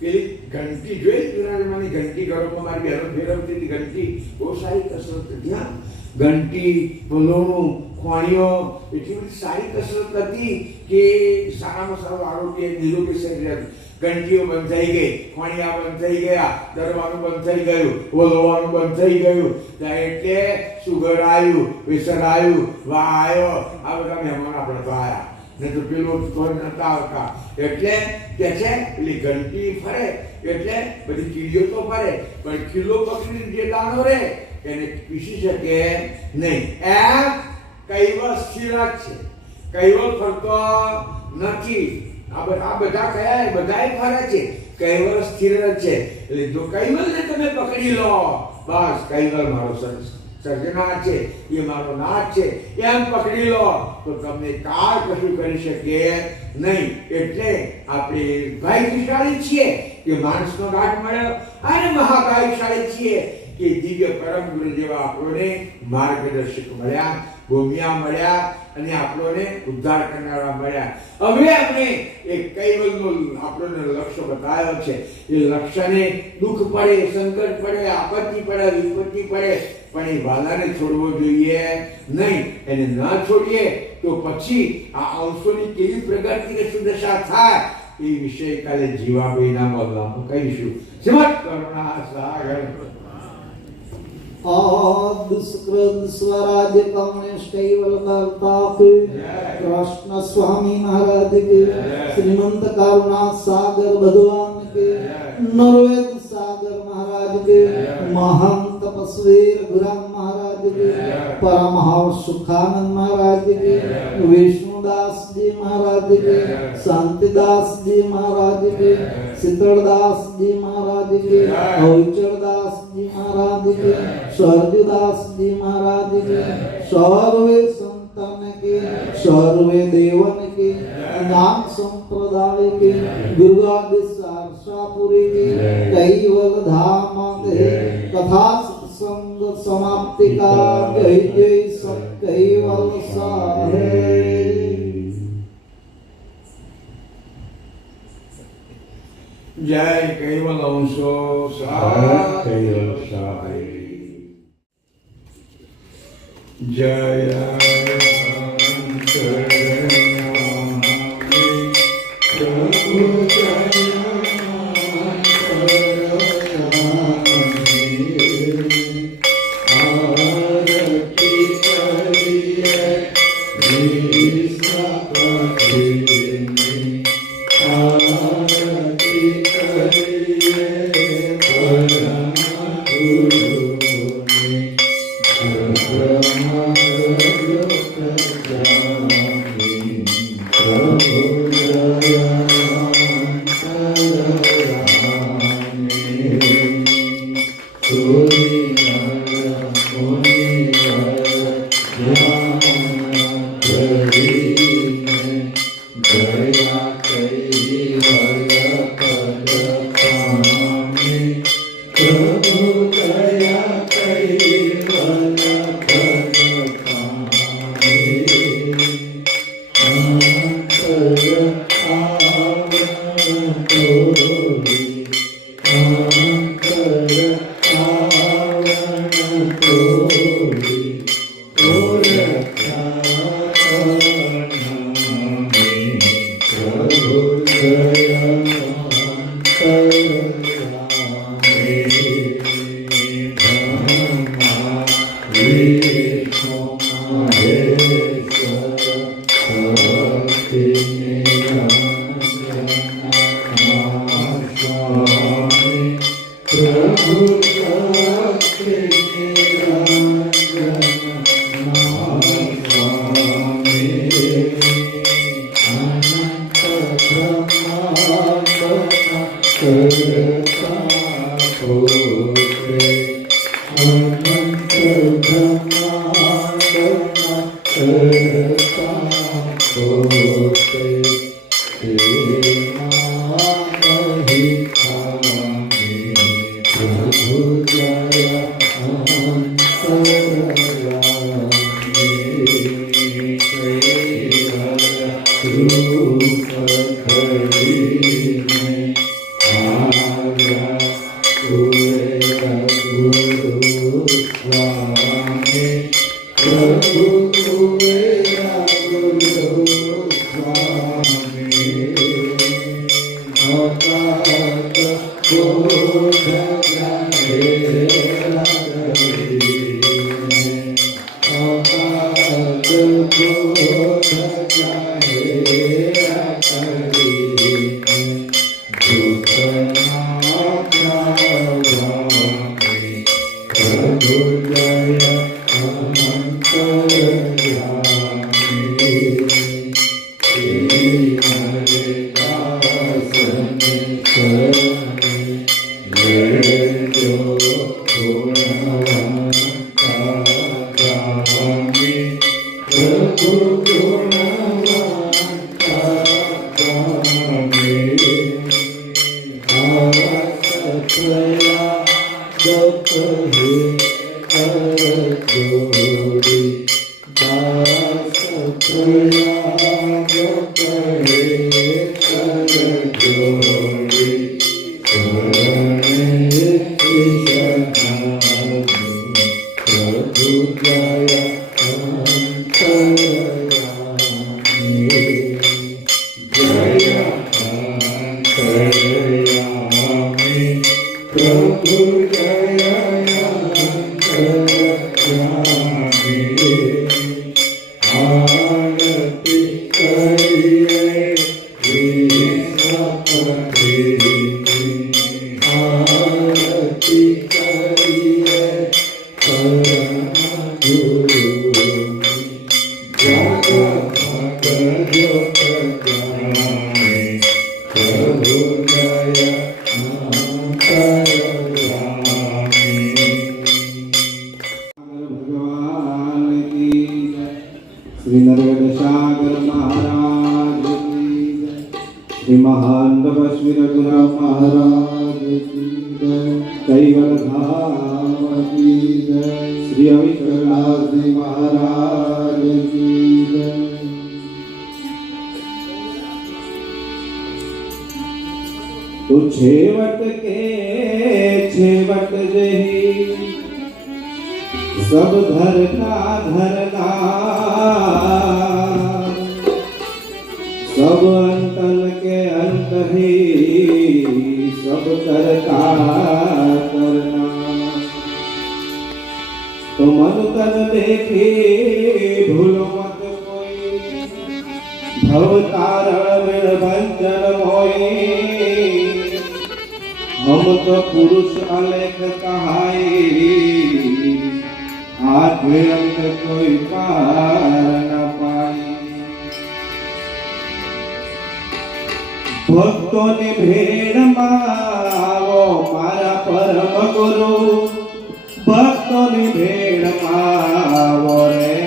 પેલી ઘંટી જોઈ જૂના જમાનાની ઘંટી ઘરોમાં મારી બહેનો ફેરવતી હતી ઘંટી બહુ સારી કસરત હતી હા ઘંટી બોલોનું ખોણીઓ એટલી બધી સારી કસરત હતી કે સારામાં સારું આરોગ્ય નિરોગી શરીર ઘંટીઓ બંધ થઈ ગઈ ખોણિયા બંધ થઈ ગયા દરવાનું બંધ થઈ ગયું બોલવાનું બંધ થઈ ગયું એટલે સુગર આવ્યું પ્રેશર આવ્યું વાહ આવ્યો આ બધા મહેમાન આપણે તો આવ્યા ને તો પેલો કોઈ નતા આવતા એટલે કે છે પેલી ઘંટી ફરે એટલે બધી કીડીઓ તો ફરે પણ કિલો પકડીને જે દાણો રે એને પીસી શકે નહીં એમ કૈવળ સ્થિર જ છે કૈવળ ફરતો નથી આ બધા કયા બધાય ફરે છે કૈવળ સ્થિર જ છે એટલે જો કૈવળને તમે પકડી લો બસ કૈવળ મારો સર્જનાર છે એ મારો નાથ છે એમ પકડી લો તો તમને કાળ કશું કરી શકે નહીં એટલે આપણે ભાગ્યશાળી છીએ કે માણસનો ગાંઠ મળ્યો અને મહાભાગ્યશાળી છીએ કે દિવ્ય પરમ ગુરુ જેવા આપણને માર્ગદર્શક મળ્યા ભૂમિયા મળ્યા અને આપણને ઉદ્ધાર કરનારા મળ્યા હવે આપણે એક કૈવલ્યનું આપણને લક્ષ્ય બતાવ્યો છે એ લક્ષ્યને દુઃખ પડે સંકટ પડે આપત્તિ પડે વિપત્તિ પડે પણ એ વાલાને છોડવો જોઈએ નહીં એને ન છોડીએ તો પછી આ અંશોની કેવી પ્રગતિ કે સુદશા થાય એ વિષય કાલે જીવાભાઈના મોહલ્લામાં કહીશું શ્રીમદ કરુણા સાગર दुष्कृत स्वराज्य कमनेष्टैवल कर्तापि कृष्ण स्वामी महाराज के श्रीमंत करुणा सागर भगवान के नरवेद सागर महाराज के महान तपस्वीर गुराम महाराज के परमहंस सुखानंद महाराज के विष्णुदास जी महाराज के शांतिदास जी महाराज के शीतलदास जी महाराज के अविचरदास जी महाराज के स्वर्गदास जी महाराज के सर्वे संतन के सर्वे देवन के नाम संप्रदाय के दुर्गादि सारसापुरी के कैवल धाम कथा संग समाप्ति का जय जय सब कैवल साहेब जय कैवल अंशो कैवल साहेब जय प्रभु श्री नर्मदा सागर महाराज की जय। श्री महान तपस्वी रघुराम महाराज की जय। कैवल धाम की जय। श्री अविकलनाथ जी महाराज की जय। तो छेवट के छेवट जही सब धर का धरना सब अंतन के अंत ही सब करता करना। तो मन तन देखे भूलो मत कोई भव तारण विण भंजन मोई। हम तो पुरुष अलेख कहाई आठवें अंत कोई पार न पाई। भक्तों ने भेड़ मावो मारा परम गुरु। भक्तों ने भेड़ मावो रे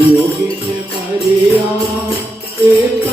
योगी मरिया एक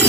Ah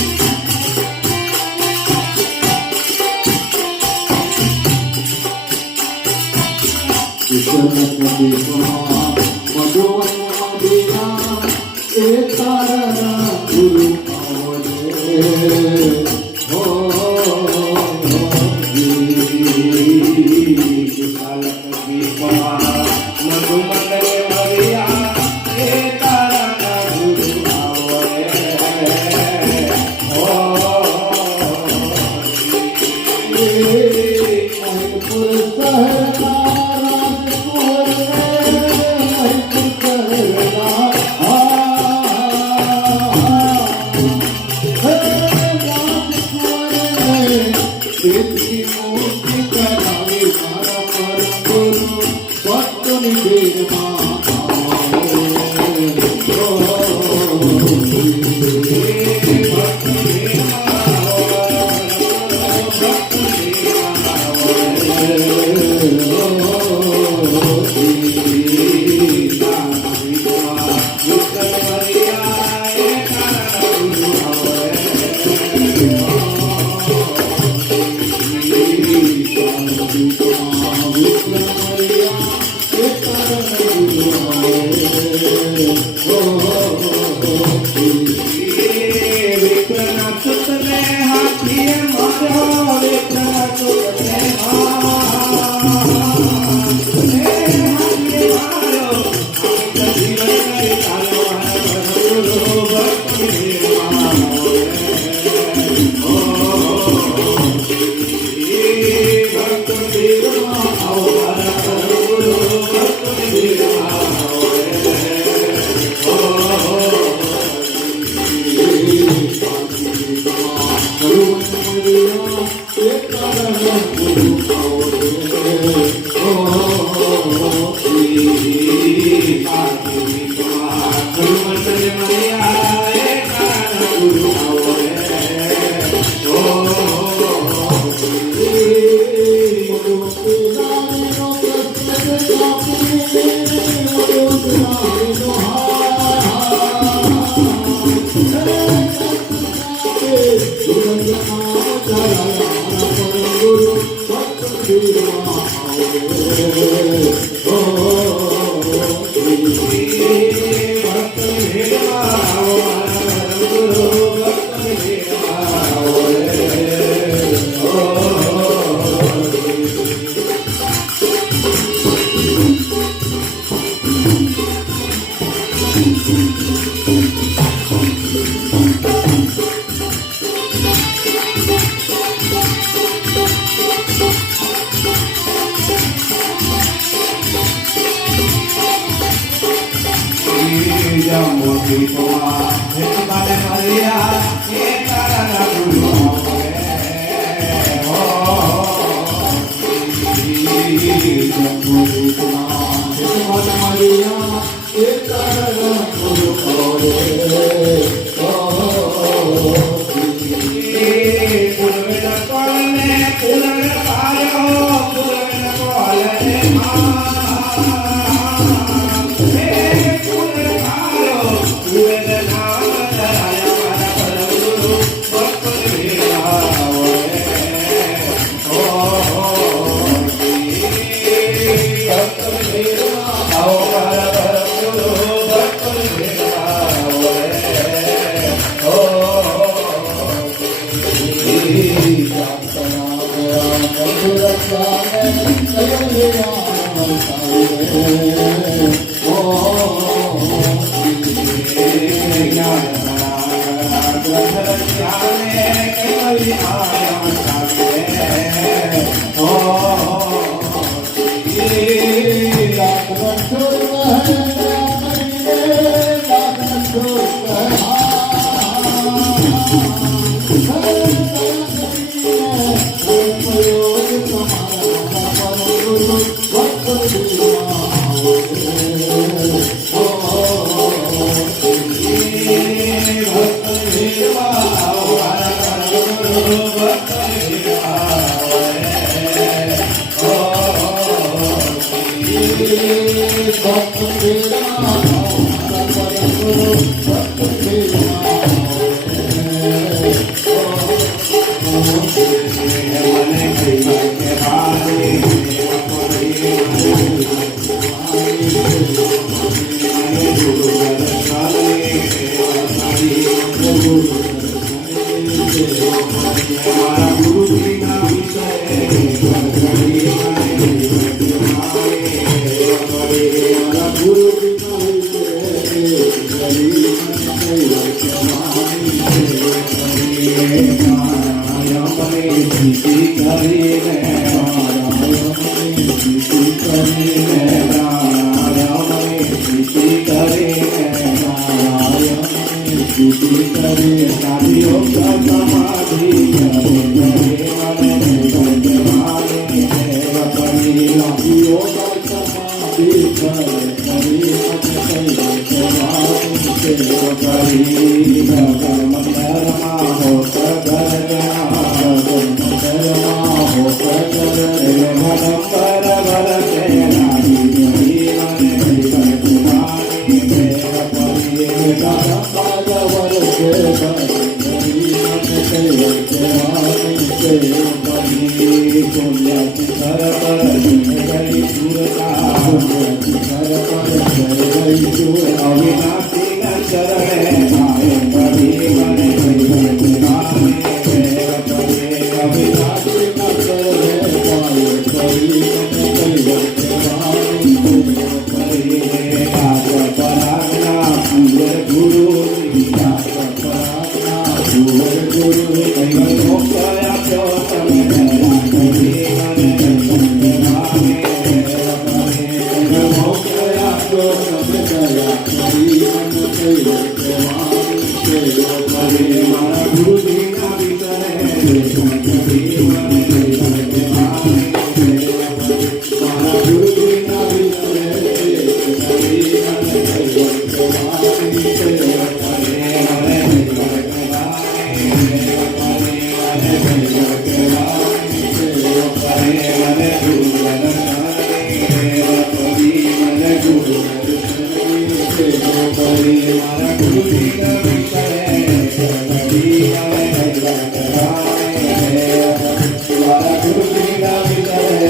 Hare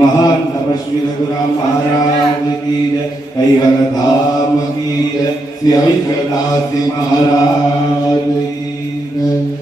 महान तपस्वी रघुराम महाराज की जय, कैवल धाम की जय, श्री हरिदास जी महाराज की जय।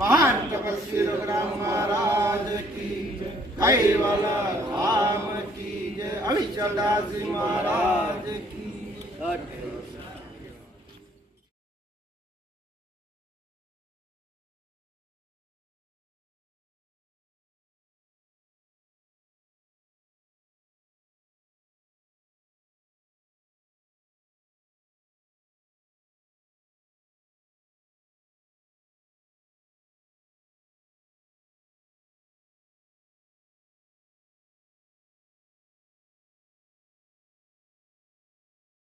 महान तपस्वी रघुराम महाराज की जय, कैवल धाम की जय, अविचल दास जी महाराज की जय।